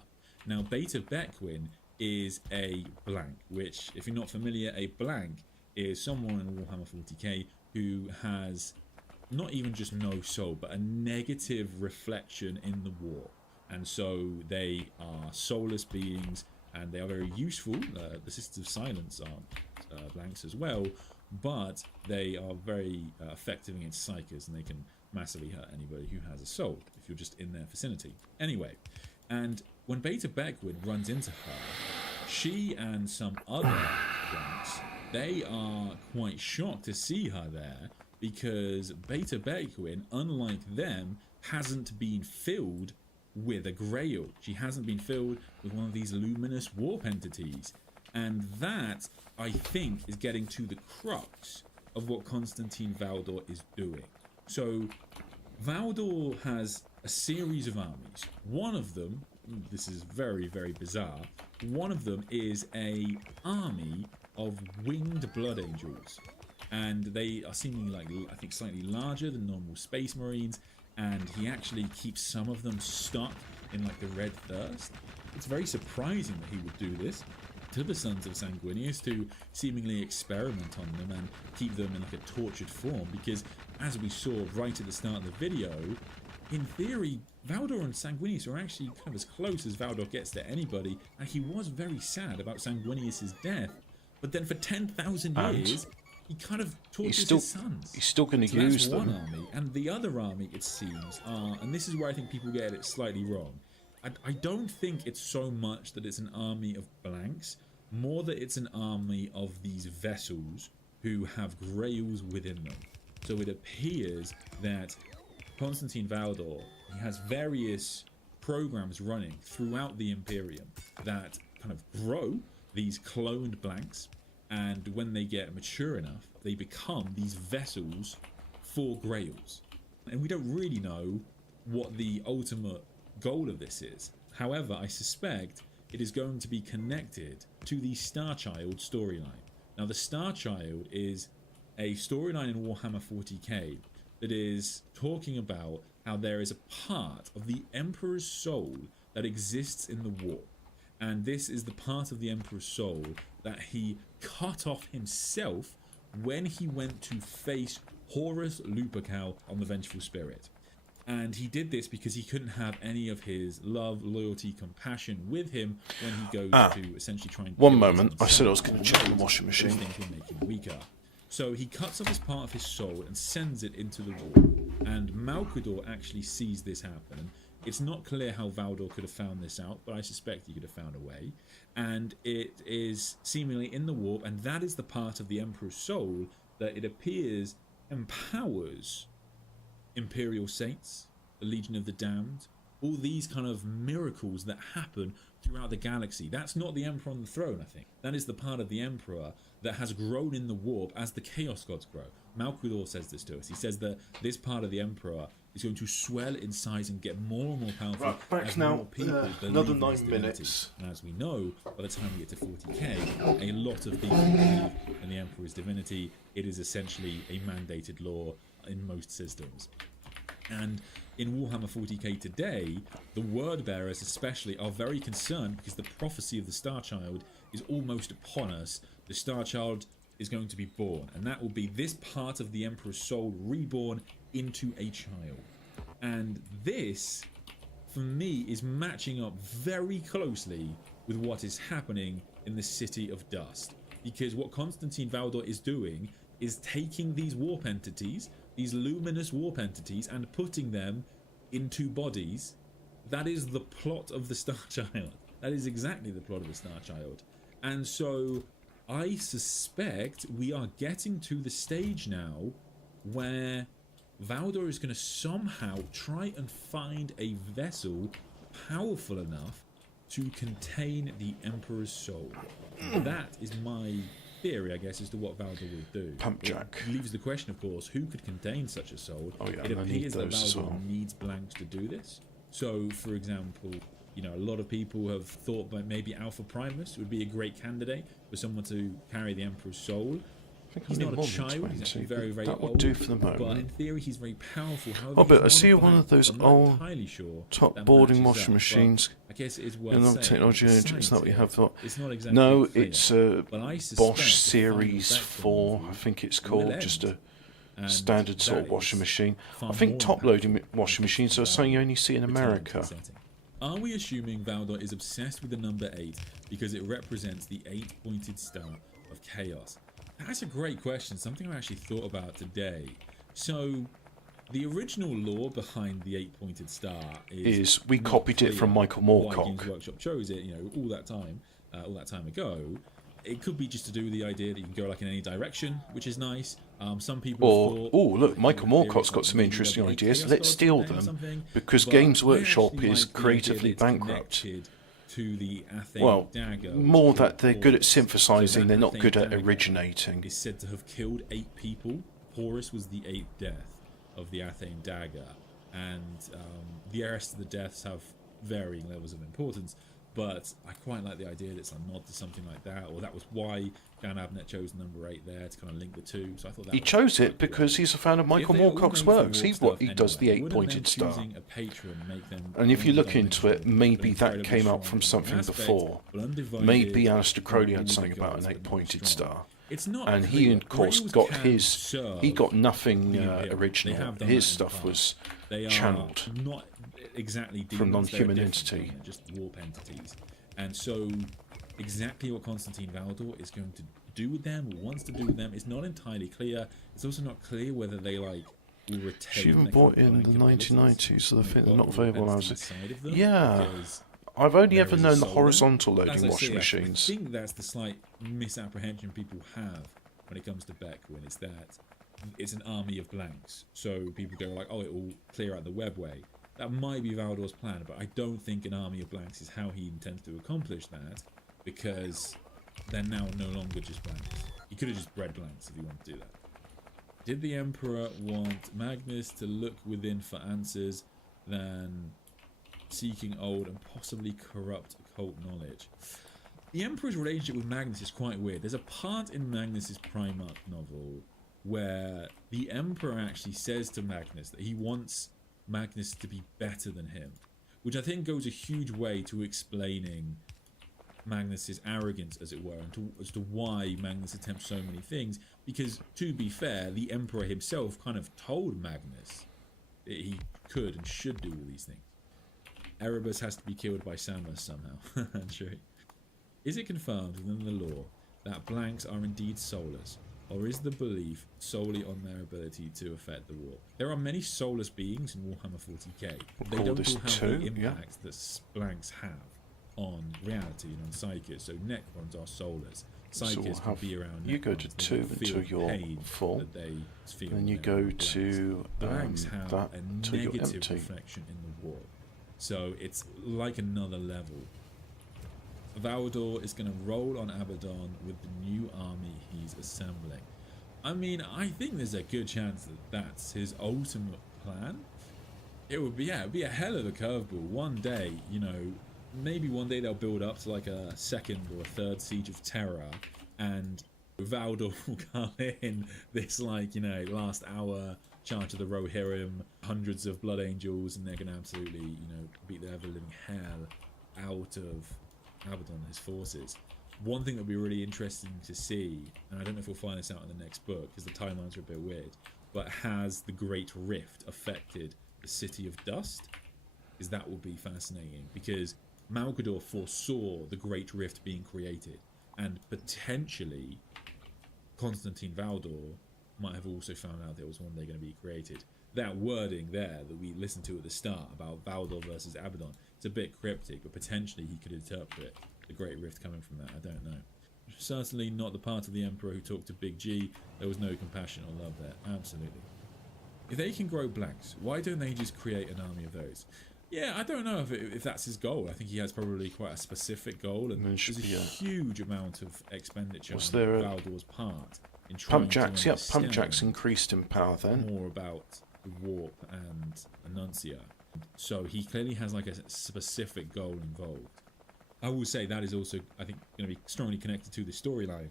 Now, Beta Beckwin is a blank, which, if you're not familiar, a blank is someone in Warhammer 40k who has not even just no soul, but a negative reflection in the war. And so they are soulless beings, and they are very useful. The Sisters of Silence are blanks as well, but they are very effective against psychers, and they can massively hurt anybody who has a soul if you're just in their vicinity. Anyway, and when Beta Beckwin runs into her, she and some other blanks, they are quite shocked to see her there, because Beta Beckwin, unlike them, hasn't been filled with a grail. She hasn't been filled with one of these luminous warp entities, and that, I think, is getting to the crux of what Constantine Valdor is doing. So Valdor has a series of armies. One of them, this is very, very bizarre, one of them is a army of winged blood angels, and they are seemingly, like, I think, slightly larger than normal space marines, and he actually keeps some of them stuck in, like, the Red Thirst. It's very surprising that he would do this to the Sons of Sanguinius, to seemingly experiment on them and keep them in, like, a tortured form, because as we saw right at the start of the video, in theory, Valdor and Sanguinius are actually kind of as close as Valdor gets to anybody, and he was very sad about Sanguinius' death, but then for 10,000 years, he kind of tortures his sons. He's still going to So use that's them. one army, and the other army, it seems, are, and this is where I think people get it slightly wrong, I don't think it's so much that it's an army of blanks, more that it's an army of these vessels who have grails within them. So it appears that Constantine Valdor, he has various programs running throughout the Imperium that kind of grow these cloned blanks, and when they get mature enough, they become these vessels for Grails. And we don't really know what the ultimate goal of this is. However, I suspect it is going to be connected to the Starchild storyline. Now, the Starchild is a storyline in Warhammer 40k that is talking about how there is a part of the Emperor's soul that exists in the warp. And this is the part of the Emperor's soul that he cut off himself when he went to face Horus Lupercal on the Vengeful Spirit. And he did this because he couldn't have any of his love, loyalty, compassion with him when he goes to essentially try and... One moment, I said I was going to check the washing machine. Things will make him weaker. So he cuts off his part of his soul and sends it into the warp. And Malkador actually sees this happen. It's not clear how Valdor could have found this out, but I suspect he could have found a way. And it is seemingly in the warp, and that is the part of the Emperor's soul that it appears empowers Imperial Saints, the Legion of the Damned, all these kind of miracles that happen throughout the galaxy. That's not the Emperor on the throne, I think. That is the part of the Emperor that has grown in the warp as the Chaos Gods grow. Malkador says this to us. He says that this part of the Emperor is going to swell in size and get more and more powerful. Right, back as now, more people another believe in his 9 divinity. minutes. And as we know, by the time we get to 40k, a lot of people believe in the Emperor's divinity. It is essentially a mandated law in most systems. And in Warhammer 40k today, the word bearers especially are very concerned because the prophecy of the Starchild is almost upon us. The Starchild is going to be born, and that will be this part of the Emperor's soul reborn into a child. And this, for me, is matching up very closely with what is happening in the City of Dust. Because what Constantine Valdor is doing is taking these warp entities, these luminous warp entities, and putting them into bodies. That is the plot of the Starchild. That is exactly the plot of the Starchild. And so I suspect we are getting to the stage now where Valdor is going to somehow try and find a vessel powerful enough to contain the Emperor's soul. That is my theory, I guess, as to what Valdor will do. Pumpjack. It leaves the question, of course, who could contain such a soul? Oh, yeah, it I need appears that those as Valdor well. needs blanks to do this. So, for example, you know, a lot of people have thought that maybe Alpha Primus would be a great candidate for someone to carry the Emperor's soul. I think He's I need not a more than child, 20, he's actually but very, very that will old. do for the But in moment. theory, he's very powerful. However, Oh, but he's I see not one black. of those I'm not old entirely sure top that boarding matches washing up, but machines. I guess it is worth You know, saying, technology the agents, isn't that what you have got? It's not exactly No, clear. it's a But I suspect Bosch the final Series background 4, I think it's called, will just end. a And standard sort that of washing is machine. far I think more top-loading impactful washing than machines are just something you only see in return to America. the setting. Are we assuming Valdor is obsessed with the number 8 because it represents the 8-pointed star of chaos? That's a great question, something I actually thought about today. So, the original lore behind the 8-pointed star is we not copied it clear from Michael why Moorcock. Games Workshop chose it, you know, all that time ago. It could be just to do with the idea that you can go like in any direction, which is nice. Some people Or, thought, oh look, Michael theories Moorcock's like got some maybe interesting there'll be ideas. Chaos Let's Gods steal in there or them, something. because But Games I Workshop actually is like the idea creatively that it's bankrupt. connected to the Athane Well, dagger, more which that they're killed good at Horus. synthesising, So that they're not Athane good at dagger originating. is said to have killed 8 people. Horus was the 8th death of the Athane dagger, and the rest of the deaths have varying levels of importance. But I quite like the idea that it's a nod to something like that, or that was why Jan Abnett chose number 8 there to kind of link the two. So I thought that He was chose quite it cool. because he's a fan of Michael If they are all Moorcock's made for works. warp He stuff does the anyway, wouldn't 8-pointed them star. choosing a patron make them And if you look into it, undivided, maybe but that incredibly came up strong from in something aspect, before. but undivided Maybe Alistair Crowley on had all something about an regards, but not 8-pointed strong. star. It's not And he, clear. of course, Grails got can his. serve He got nothing the Imperium. They original. have done His that in the stuff past. was They are channeled not exactly from demons, they're non-human different, entity. they're just warp entities. And so exactly what Constantine Valdor is going to do with them, or wants to do with them, is not entirely clear. It's also not clear whether they will retain. She even their bought kind it of in the blank abilities 1990s, so and the they've thing got not warp available when I entities was. inside of them, Yeah. because I've only there ever is a known the soul there. horizontal As loading I washing say, machines. I think that's the slight misapprehension people have when it comes to Beck, when it's that it's an army of blanks. So people go like, oh, it will clear out the webway. That might be Valdor's plan, but I don't think an army of blanks is how he intends to accomplish that, because they're now no longer just blanks. He could have just bred blanks if he wanted to do that. Did the Emperor want Magnus to look within for answers than seeking old and possibly corrupt occult knowledge? The Emperor's relationship with Magnus is quite weird. There's a part in Magnus's Primarch novel where the Emperor actually says to Magnus that he wants Magnus to be better than him, which I think goes a huge way to explaining Magnus's arrogance, as it were, and as to why Magnus attempts so many things. Because, to be fair, the Emperor himself kind of told Magnus that he could and should do all these things. Erebus has to be killed by Samus somehow. True. Is it confirmed within the lore that blanks are indeed soulless, or is the belief solely on their ability to affect the war? There are many soulless beings in Warhammer 40k. They don't all have the impact that blanks have on reality and on psychics. So Necrons are soulless. Psychics can be around Necrons. You go to 2 until you're full, and you go to blanks have that a until you're negative empty. reflection in the war. So it's like another level. Valdor is going to roll on Abaddon with the new army he's assembling. I mean, I think there's a good chance that that's his ultimate plan. It would be, it'd be a hell of a curveball. One day, you know, maybe one day they'll build up to like a second or a third Siege of Terror, and Valdor will come in this, like, you know, last hour charge of the Rohirrim, hundreds of Blood Angels, and they're going to absolutely, you know, beat the ever-living hell out of Abaddon, his forces. One thing that would be really interesting to see, and I don't know if we'll find this out in the next book because the timelines are a bit weird, but has the Great Rift affected the City of Dust? Because that will be fascinating, because Malkador foresaw the Great Rift being created, and potentially Constantine Valdor might have also found out there was one day going to be created. That wording there that we listened to at the start about Valdor versus Abaddon, it's a bit cryptic, but potentially he could interpret the Great Rift coming from that. I don't know. Certainly not the part of the Emperor who talked to Big G. There was no compassion or love there. Absolutely. If they can grow blanks, why don't they just create an army of those? Yeah, I don't know if that's his goal. I think he has probably quite a specific goal, and there's a huge amount of expenditure on Valdor's part in trying to understand Pump Jacks increased in power then. more about the Warp and Annuncia. So he clearly has like a specific goal involved. I will say that is also, I think, going to be strongly connected to the storyline,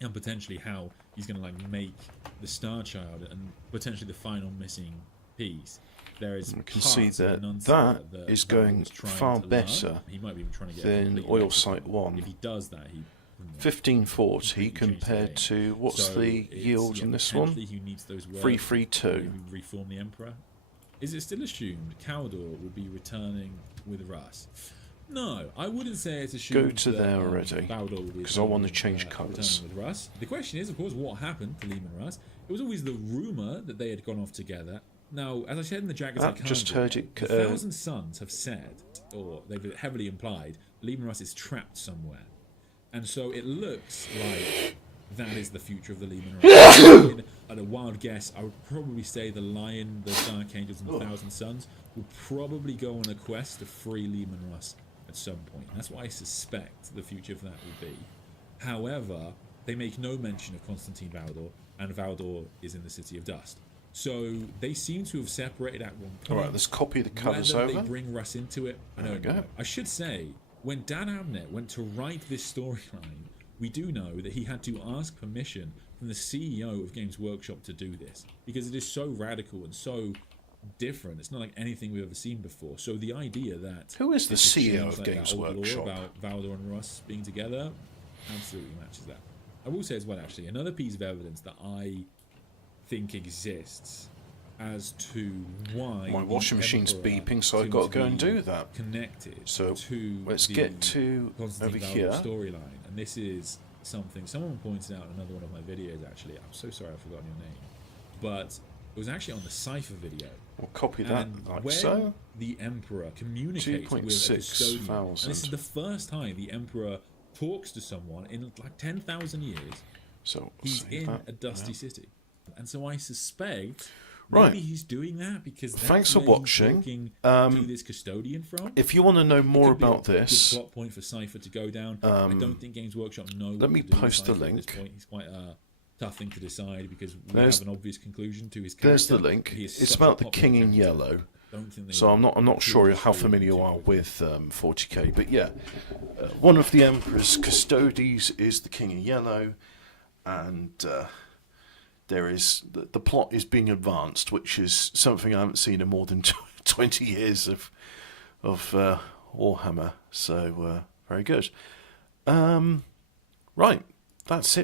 and potentially how he's going to like make the Star Child and potentially the final missing piece. There is, we can see that that is going far better he might be even trying to get than Oil Site 1. If he does that, he 1540 compared to, what's the yield on this one? 332. Reform the Emperor. Is it still assumed Caldor will be returning with Russ? No, I wouldn't say it's assumed. Go to there already, because I want to change colours. With Russ. The question is, of course, what happened to Liam and Russ? It was always the rumour that they had gone off together. Now, as I said in the Jagged Side Carnival, the Thousand Sons have said, or they've heavily implied, Liam and Russ is trapped somewhere. And so it looks like that is the future of the Lehman Russ. At a wild guess, I would probably say the Lion, the Dark Angels, and the Thousand Sons will probably go on a quest to free Lehman Russ at some point. That's what I suspect the future of that will be. However, they make no mention of Constantine Valdor, and Valdor is in the City of Dust. So they seem to have separated at one point. Alright, let's copy the colours over. Whether they bring Russ into it, I don't know. I should say, when Dan Abnett went to write this storyline, we do know that he had to ask permission from the CEO of Games Workshop to do this, because it is so radical and so different. It's not like anything we've ever seen before. So the idea that who is the CEO of Games Workshop about Valdor and Russ being together absolutely matches that. I will say as well, actually, another piece of evidence that I think exists as to why my washing machine's beeping, so I've got to go and do that. Connected so to let's get to over here. Storyline, and this is something someone pointed out in another one of my videos. Actually, I'm so sorry I've forgotten your name, but it was actually on the Cipher video. We'll copy that like when so. The Emperor communicates with a custodian, and this is the first time the Emperor talks to someone in like 10,000 years. So he's in a dusty city. And so I suspect Right. maybe he's doing that because that's Thanks for where he's watching. talking to this custodian from. If you want to know more Could be about a this, good plot point for Cypher to go down. I don't think Games Workshop know. let what me to do with post the Cypher at this link. point. He's quite a tough thing to decide because we There's- have an obvious conclusion to his character. there's the link. He is It's such a about the popular King in character. Yellow. Don't think they So I'm not sure how familiar you are with 40k, but yeah, one of the Emperor's custodies is the King in Yellow, and there is the plot is being advanced, which is something I haven't seen in more than 20 years of Warhammer. So very good. Right, that's it.